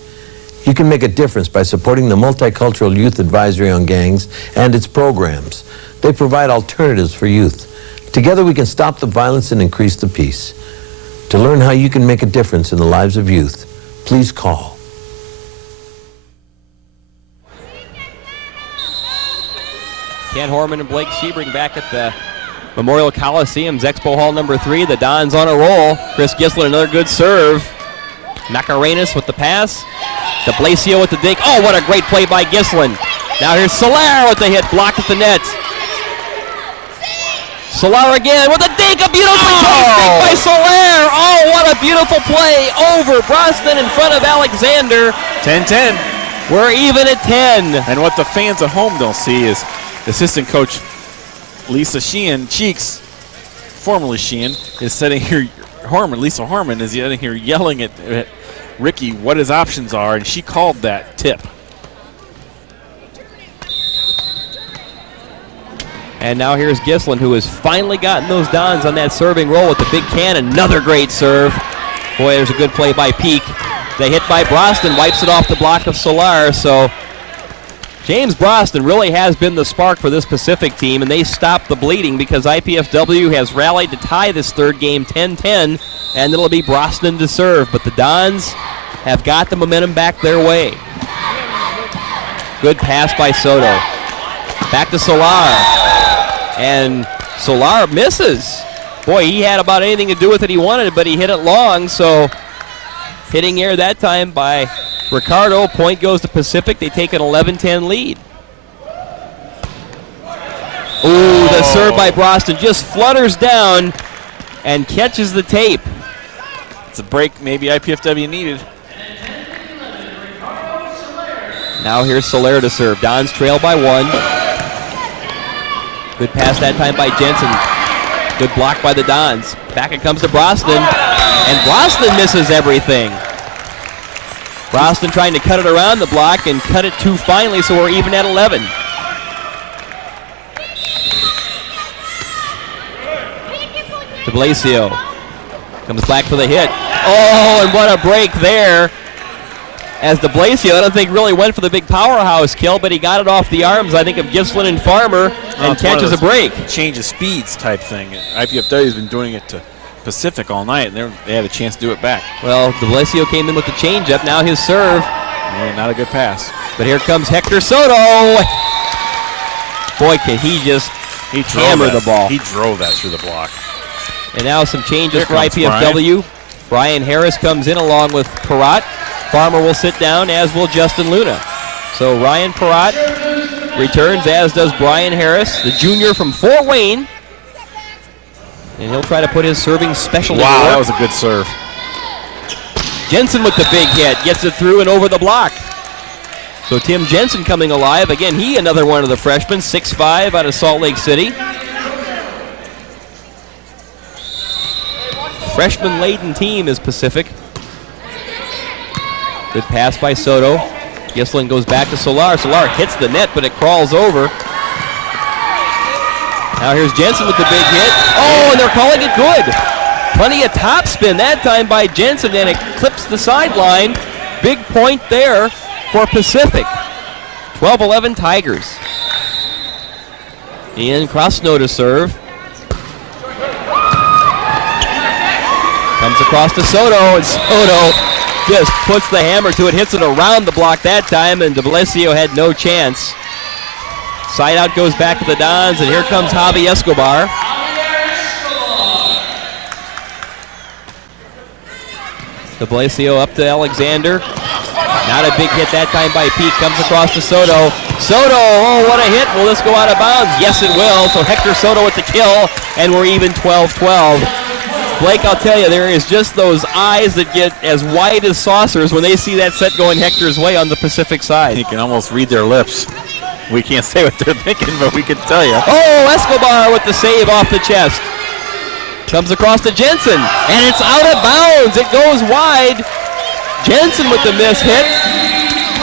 You can make a difference by supporting the Multicultural Youth Advisory on Gangs and its programs. They provide alternatives for youth. Together we can stop the violence and increase the peace. To learn how you can make a difference in the lives of youth, please call. Ken Horman and Blake Sebring back at the Memorial Coliseum's Expo Hall number 3. The Dons on a roll. Chris Gislin, another good serve. Macarenas with the pass. De Blasio with the dink. Oh, what a great play by Gislin. Now here's Soler with the hit, blocked at the net. Soler again with a dink, a beautiful dink by Soler. Oh, what a beautiful play over Brosnan in front of Alexander. 10-10. We're even at 10. And what the fans at home don't see is assistant coach Lisa Sheehan Cheeks, formerly Sheehan, is sitting here. Lisa Horman is sitting here yelling at Ricky what his options are, and she called that tip. And now here's Gislin, who has finally gotten those Dons on that serving roll with the big can. Another great serve. Boy, there's a good play by Peak. The hit by Brosnan wipes it off the block of Soler. So James Brosnan really has been the spark for this Pacific team, and they stopped the bleeding because IPFW has rallied to tie this third game 10-10, and it'll be Brosnan to serve. But the Dons have got the momentum back their way. Good pass by Soto. Back to Soler. And Soler misses. Boy, he had about anything to do with it he wanted, but he hit it long, so hitting air that time by Ricardo. Point goes to Pacific. They take an 11-10 lead. Ooh, the serve by Brosnan just flutters down and catches the tape. It's a break maybe IPFW needed. Now here's Soler to serve. Dons trail by 1. Good pass that time by Jensen. Good block by the Dons. Back it comes to Brosnan, and Brosnan misses everything. Brosnan trying to cut it around the block and cut it too finely, so we're even at 11. De Blasio comes back for the hit. Oh, and what a break there. As De Blasio, I don't think really went for the big powerhouse kill, but he got it off the arms, I think, of Gislin and Farmer, and catches a break. Change of speeds type thing. IPFW has been doing it to Pacific all night, and they had a chance to do it back. Well, De Blasio came in with the changeup. Now his serve. Yeah, not a good pass. But here comes Hector Soto. Boy, can he just hammer the ball. He drove that through the block. And now some changes for IPFW. Brian Harris comes in along with Perrott. Farmer will sit down, as will Justin Luna. So Ryan Perrott returns, as does Brian Harris, the junior from Fort Wayne. And he'll try to put his serving specialty. Wow, that was a good serve. Jensen with the big hit, gets it through and over the block. So Tim Jensen coming alive. Again, he another one of the freshmen, 6'5", out of Salt Lake City. Freshman-laden team is Pacific. Good pass by Soto. Gislin goes back to Soler. Soler hits the net, but it crawls over. Now here's Jensen with the big hit. Oh, and they're calling it good. Plenty of top spin that time by Jensen, and it clips the sideline. Big point there for Pacific. 12-11 Tigers. Ian Krasno to serve. Comes across to Soto, and Soto just puts the hammer to it, hits it around the block that time, and De Blasio had no chance. Side out goes back to the Dons, and here comes Javi Escobar. De Blasio up to Alexander. Not a big hit that time by Pete. Comes across to Soto. Soto, oh, what a hit. Will this go out of bounds? Yes, it will. So Hector Soto with the kill, and we're even 12-12. Blake, I'll tell you, there is just those eyes that get as wide as saucers when they see that set going Hector's way on the Pacific side. You can almost read their lips. We can't say what they're thinking, but we can tell you. Oh, Escobar with the save off the chest. Comes across to Jensen, and it's out of bounds. It goes wide. Jensen with the miss hit,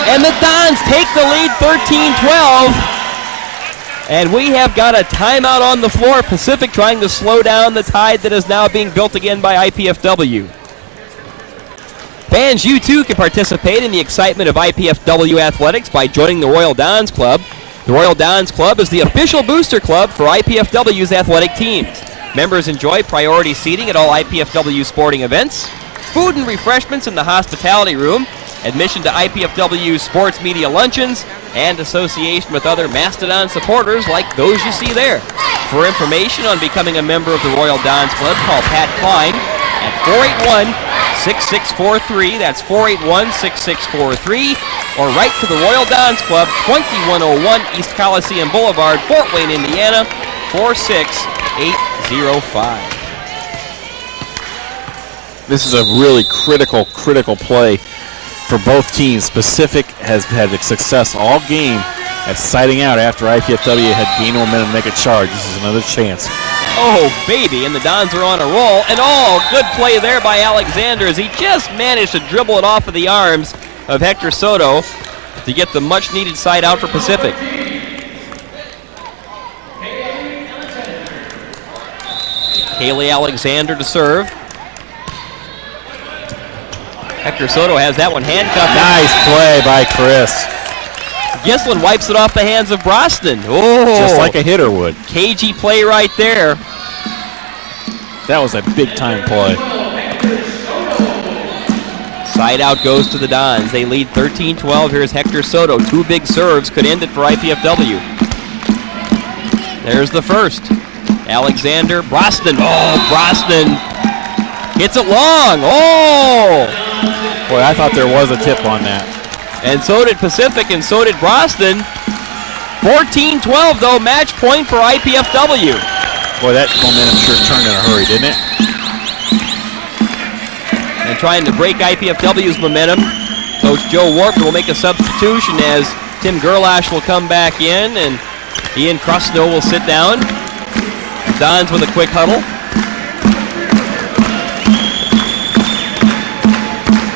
And the Dons take the lead 13-12. And we have got a timeout on the floor. Pacific trying to slow down the tide that is now being built again by IPFW. Fans, you too can participate in the excitement of IPFW athletics by joining the Royal Dons Club. The Royal Dons Club is the official booster club for IPFW's athletic teams. Members enjoy priority seating at all IPFW sporting events, food and refreshments in the hospitality room, admission to IPFW sports media luncheons, and association with other Mastodon supporters like those you see there. For information on becoming a member of the Royal Dons Club, call Pat Klein at 481-6643. That's 481-6643. Or write to the Royal Dons Club, 2101 East Coliseum Boulevard, Fort Wayne, Indiana, 46805. This is a really critical play for both teams. Pacific has had success all game at siding out after IPFW had gained momentum to make a charge. This is another chance. Oh, baby, and the Dons are on a roll. And good play there by Alexander as he just managed to dribble it off of the arms of Hector Soto to get the much-needed side out for Pacific. Kaylee Alexander to serve. Hector Soto has that one handcuffed. Nice play by Chris. Gislin wipes it off the hands of Brosnan. Oh, just like a hitter would. Cagey play right there. That was a big-time play. Side out goes to the Dons. They lead 13-12. Here's Hector Soto. Two big serves could end it for IPFW. There's the first. Alexander, Brosnan. Oh, Brosnan hits it long. Oh! Boy, I thought there was a tip on that. And so did Pacific, and so did Brosnan. 14-12, though, match point for IPFW. Boy, that momentum sure turned in a hurry, didn't it? And trying to break IPFW's momentum, Coach Joe Warper will make a substitution as Tim Gerlash will come back in, and Ian Krusno will sit down. Dons with a quick huddle.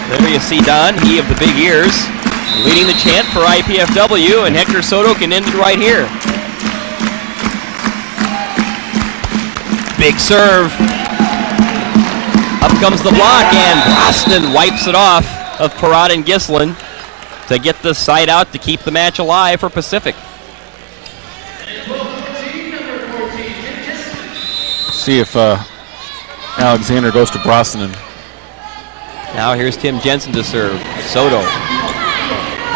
There you see Don, he of the big ears, leading the chant for IPFW, and Hector Soto can end it right here. Big serve. Up comes the block, and Brosnan wipes it off of Parat and Gislin to get the side out to keep the match alive for Pacific. See if Alexander goes to Brosnan. Now here's Tim Jensen to serve. Soto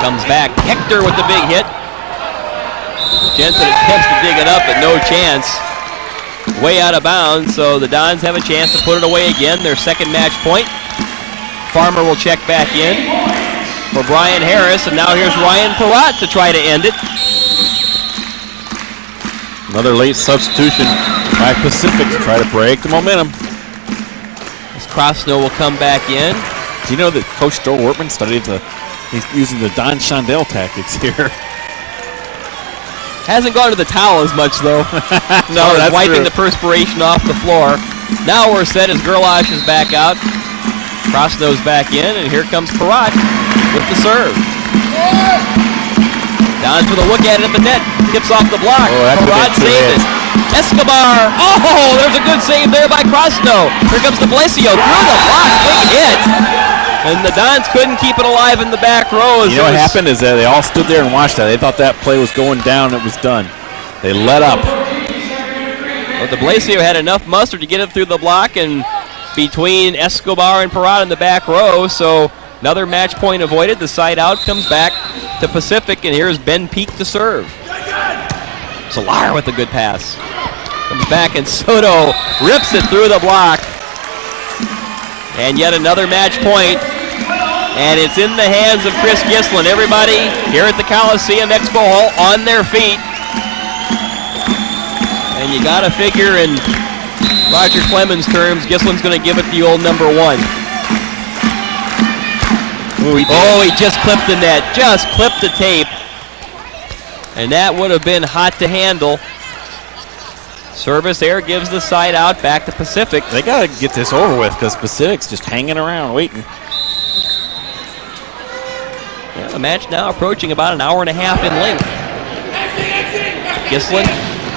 comes back. Hector with the big hit. Jensen attempts to dig it up, but no chance. Way out of bounds, so the Dons have a chance to put it away again. Their second match point. Farmer will check back in for Brian Harris, and now here's Ryan Parat to try to end it. Another late substitution by Pacific to try to break the momentum. Krosno will come back in. Do you know that Coach Joe Wortman he's using the Don Shondell tactics here? Hasn't gone to the towel as much, though. No, that's wiping true. the perspiration off the floor. Now we're set as Gerlash is back out. Krosno's back in, and here comes Parat with the serve. Dons with a look at it at the net. Tips off the block. Parat saved it. Escobar. Oh, there's a good save there by Krosno. Here comes de Blasio through the block. Big hit. And the Dons couldn't keep it alive in the back row. You know what happened is that they all stood there and watched that. They thought that play was going down. It was done. They let up. Well, de Blasio had enough mustard to get it through the block and between Escobar and Parat in the back row. So another match point avoided. The side out comes back to Pacific, and here's Ben Peak to serve. Solar with a good pass. Comes back, and Soto rips it through the block. And yet another match point. And it's in the hands of Chris Gislin. Everybody here at the Coliseum Expo Hall on their feet. And you got to figure in Roger Clemens terms, Gislin's going to give it the old number one. Oh, he just clipped the net. Just clipped the tape. And that would have been hot to handle. Service air gives the side out back to Pacific. They got to get this over with because Pacific's just hanging around waiting. Yeah, The match now approaching about an hour and a half in length. Gislin,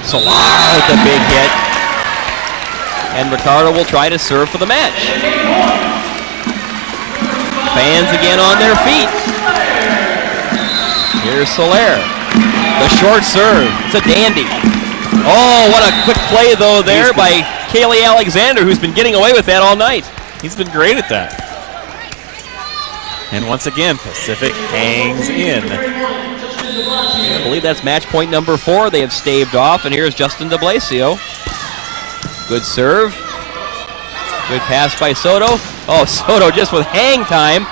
Solar with the big hit. And Ricardo will try to serve for the match. Fans again on their feet. Here's Soler. The short serve. It's a dandy. Oh, what a quick play, though, there by Kaylee Alexander, who's been getting away with that all night. He's been great at that. And once again, Pacific hangs in. I believe that's match point number 4 they have staved off, and here's Justin de Blasio. Good serve. Good pass by Soto. Oh, Soto just with hang time.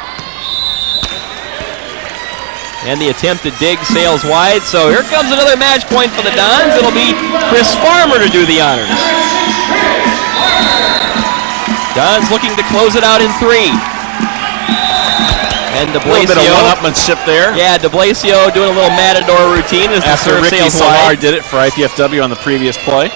And the attempt to dig sails wide. So here comes another match point for the Dons. It'll be Chris Farmer to do the honors. Dons looking to close it out in 3. And de Blasio. A little bit of one-upmanship there. Yeah, de Blasio doing a little matador routine as the after serve Ricky sails Solar wide. did it for IPFW on the previous play.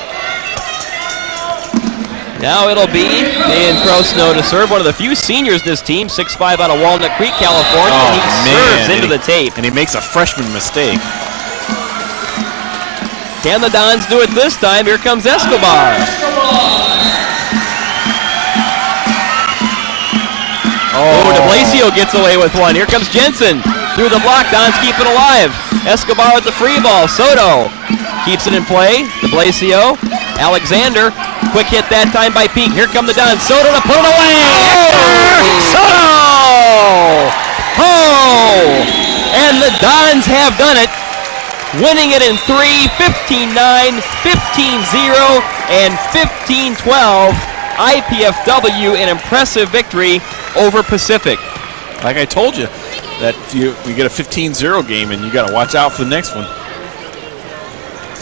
Now it'll be Ian Crosno to serve, one of the few seniors in this team, 6'5" out of Walnut Creek, California. Oh, and he serves into the tape. And he makes a freshman mistake. Can the Dons do it this time? Here comes Escobar. Oh, de Blasio gets away with one. Here comes Jensen. Through the block, Dons keep it alive. Escobar with the free ball. Soto keeps it in play. De Blasio. Alexander. Quick hit that time by Peak. Here come the Dons. Soto to put it away. Soto! Oh! And the Dons have done it. Winning it in 3, 15-9, 15-0, and 15-12. IPFW, an impressive victory over Pacific. Like I told you, that we get a 15-0 game, and you got to watch out for the next one.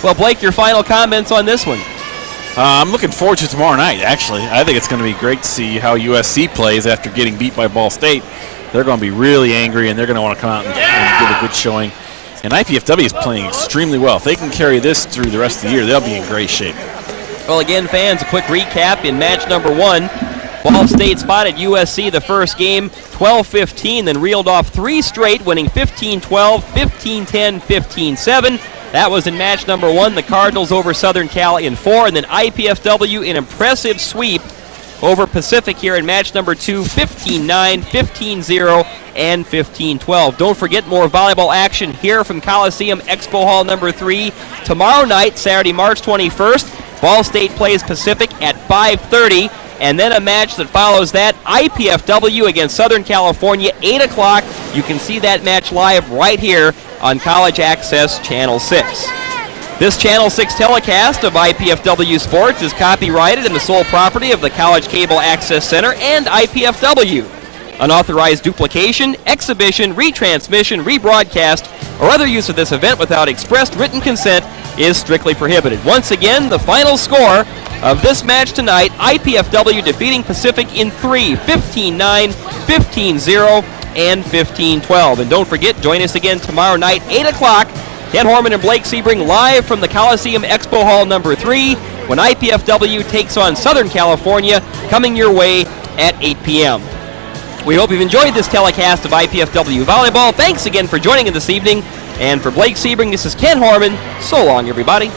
Well, Blake, your final comments on this one? I'm looking forward to tomorrow night, actually. I think it's going to be great to see how USC plays after getting beat by Ball State. They're going to be really angry, and they're going to want to come out and give a good showing. And IPFW is playing extremely well. If they can carry this through the rest of the year, they'll be in great shape. Well, again, fans, a quick recap in match number 1. Ball State spotted USC the first game, 12-15, then reeled off 3 straight, winning 15-12, 15-10, 15-7. That was in match number 1, the Cardinals over Southern Cal in 4, and then IPFW an impressive sweep over Pacific here in match number 2, 15-9, 15-0, and 15-12. Don't forget more volleyball action here from Coliseum Expo Hall number 3 tomorrow night, Saturday, March 21st. Ball State plays Pacific at 5:30, and then a match that follows that, IPFW against Southern California, 8 o'clock. You can see that match live right here on College Access Channel 6. This Channel 6 telecast of IPFW Sports is copyrighted and the sole property of the College Cable Access Center and IPFW. Unauthorized duplication, exhibition, retransmission, rebroadcast, or other use of this event without expressed written consent is strictly prohibited. Once again, the final score of this match tonight, IPFW defeating Pacific in 3, 15-9, 15-0, and 15-12. And don't forget, join us again tomorrow night, 8 o'clock. Ken Horman and Blake Sebring live from the Coliseum Expo Hall number 3 when IPFW takes on Southern California, coming your way at 8 p.m. We hope you've enjoyed this telecast of IPFW Volleyball. Thanks again for joining us this evening. And for Blake Sebring, this is Ken Horman. So long, everybody.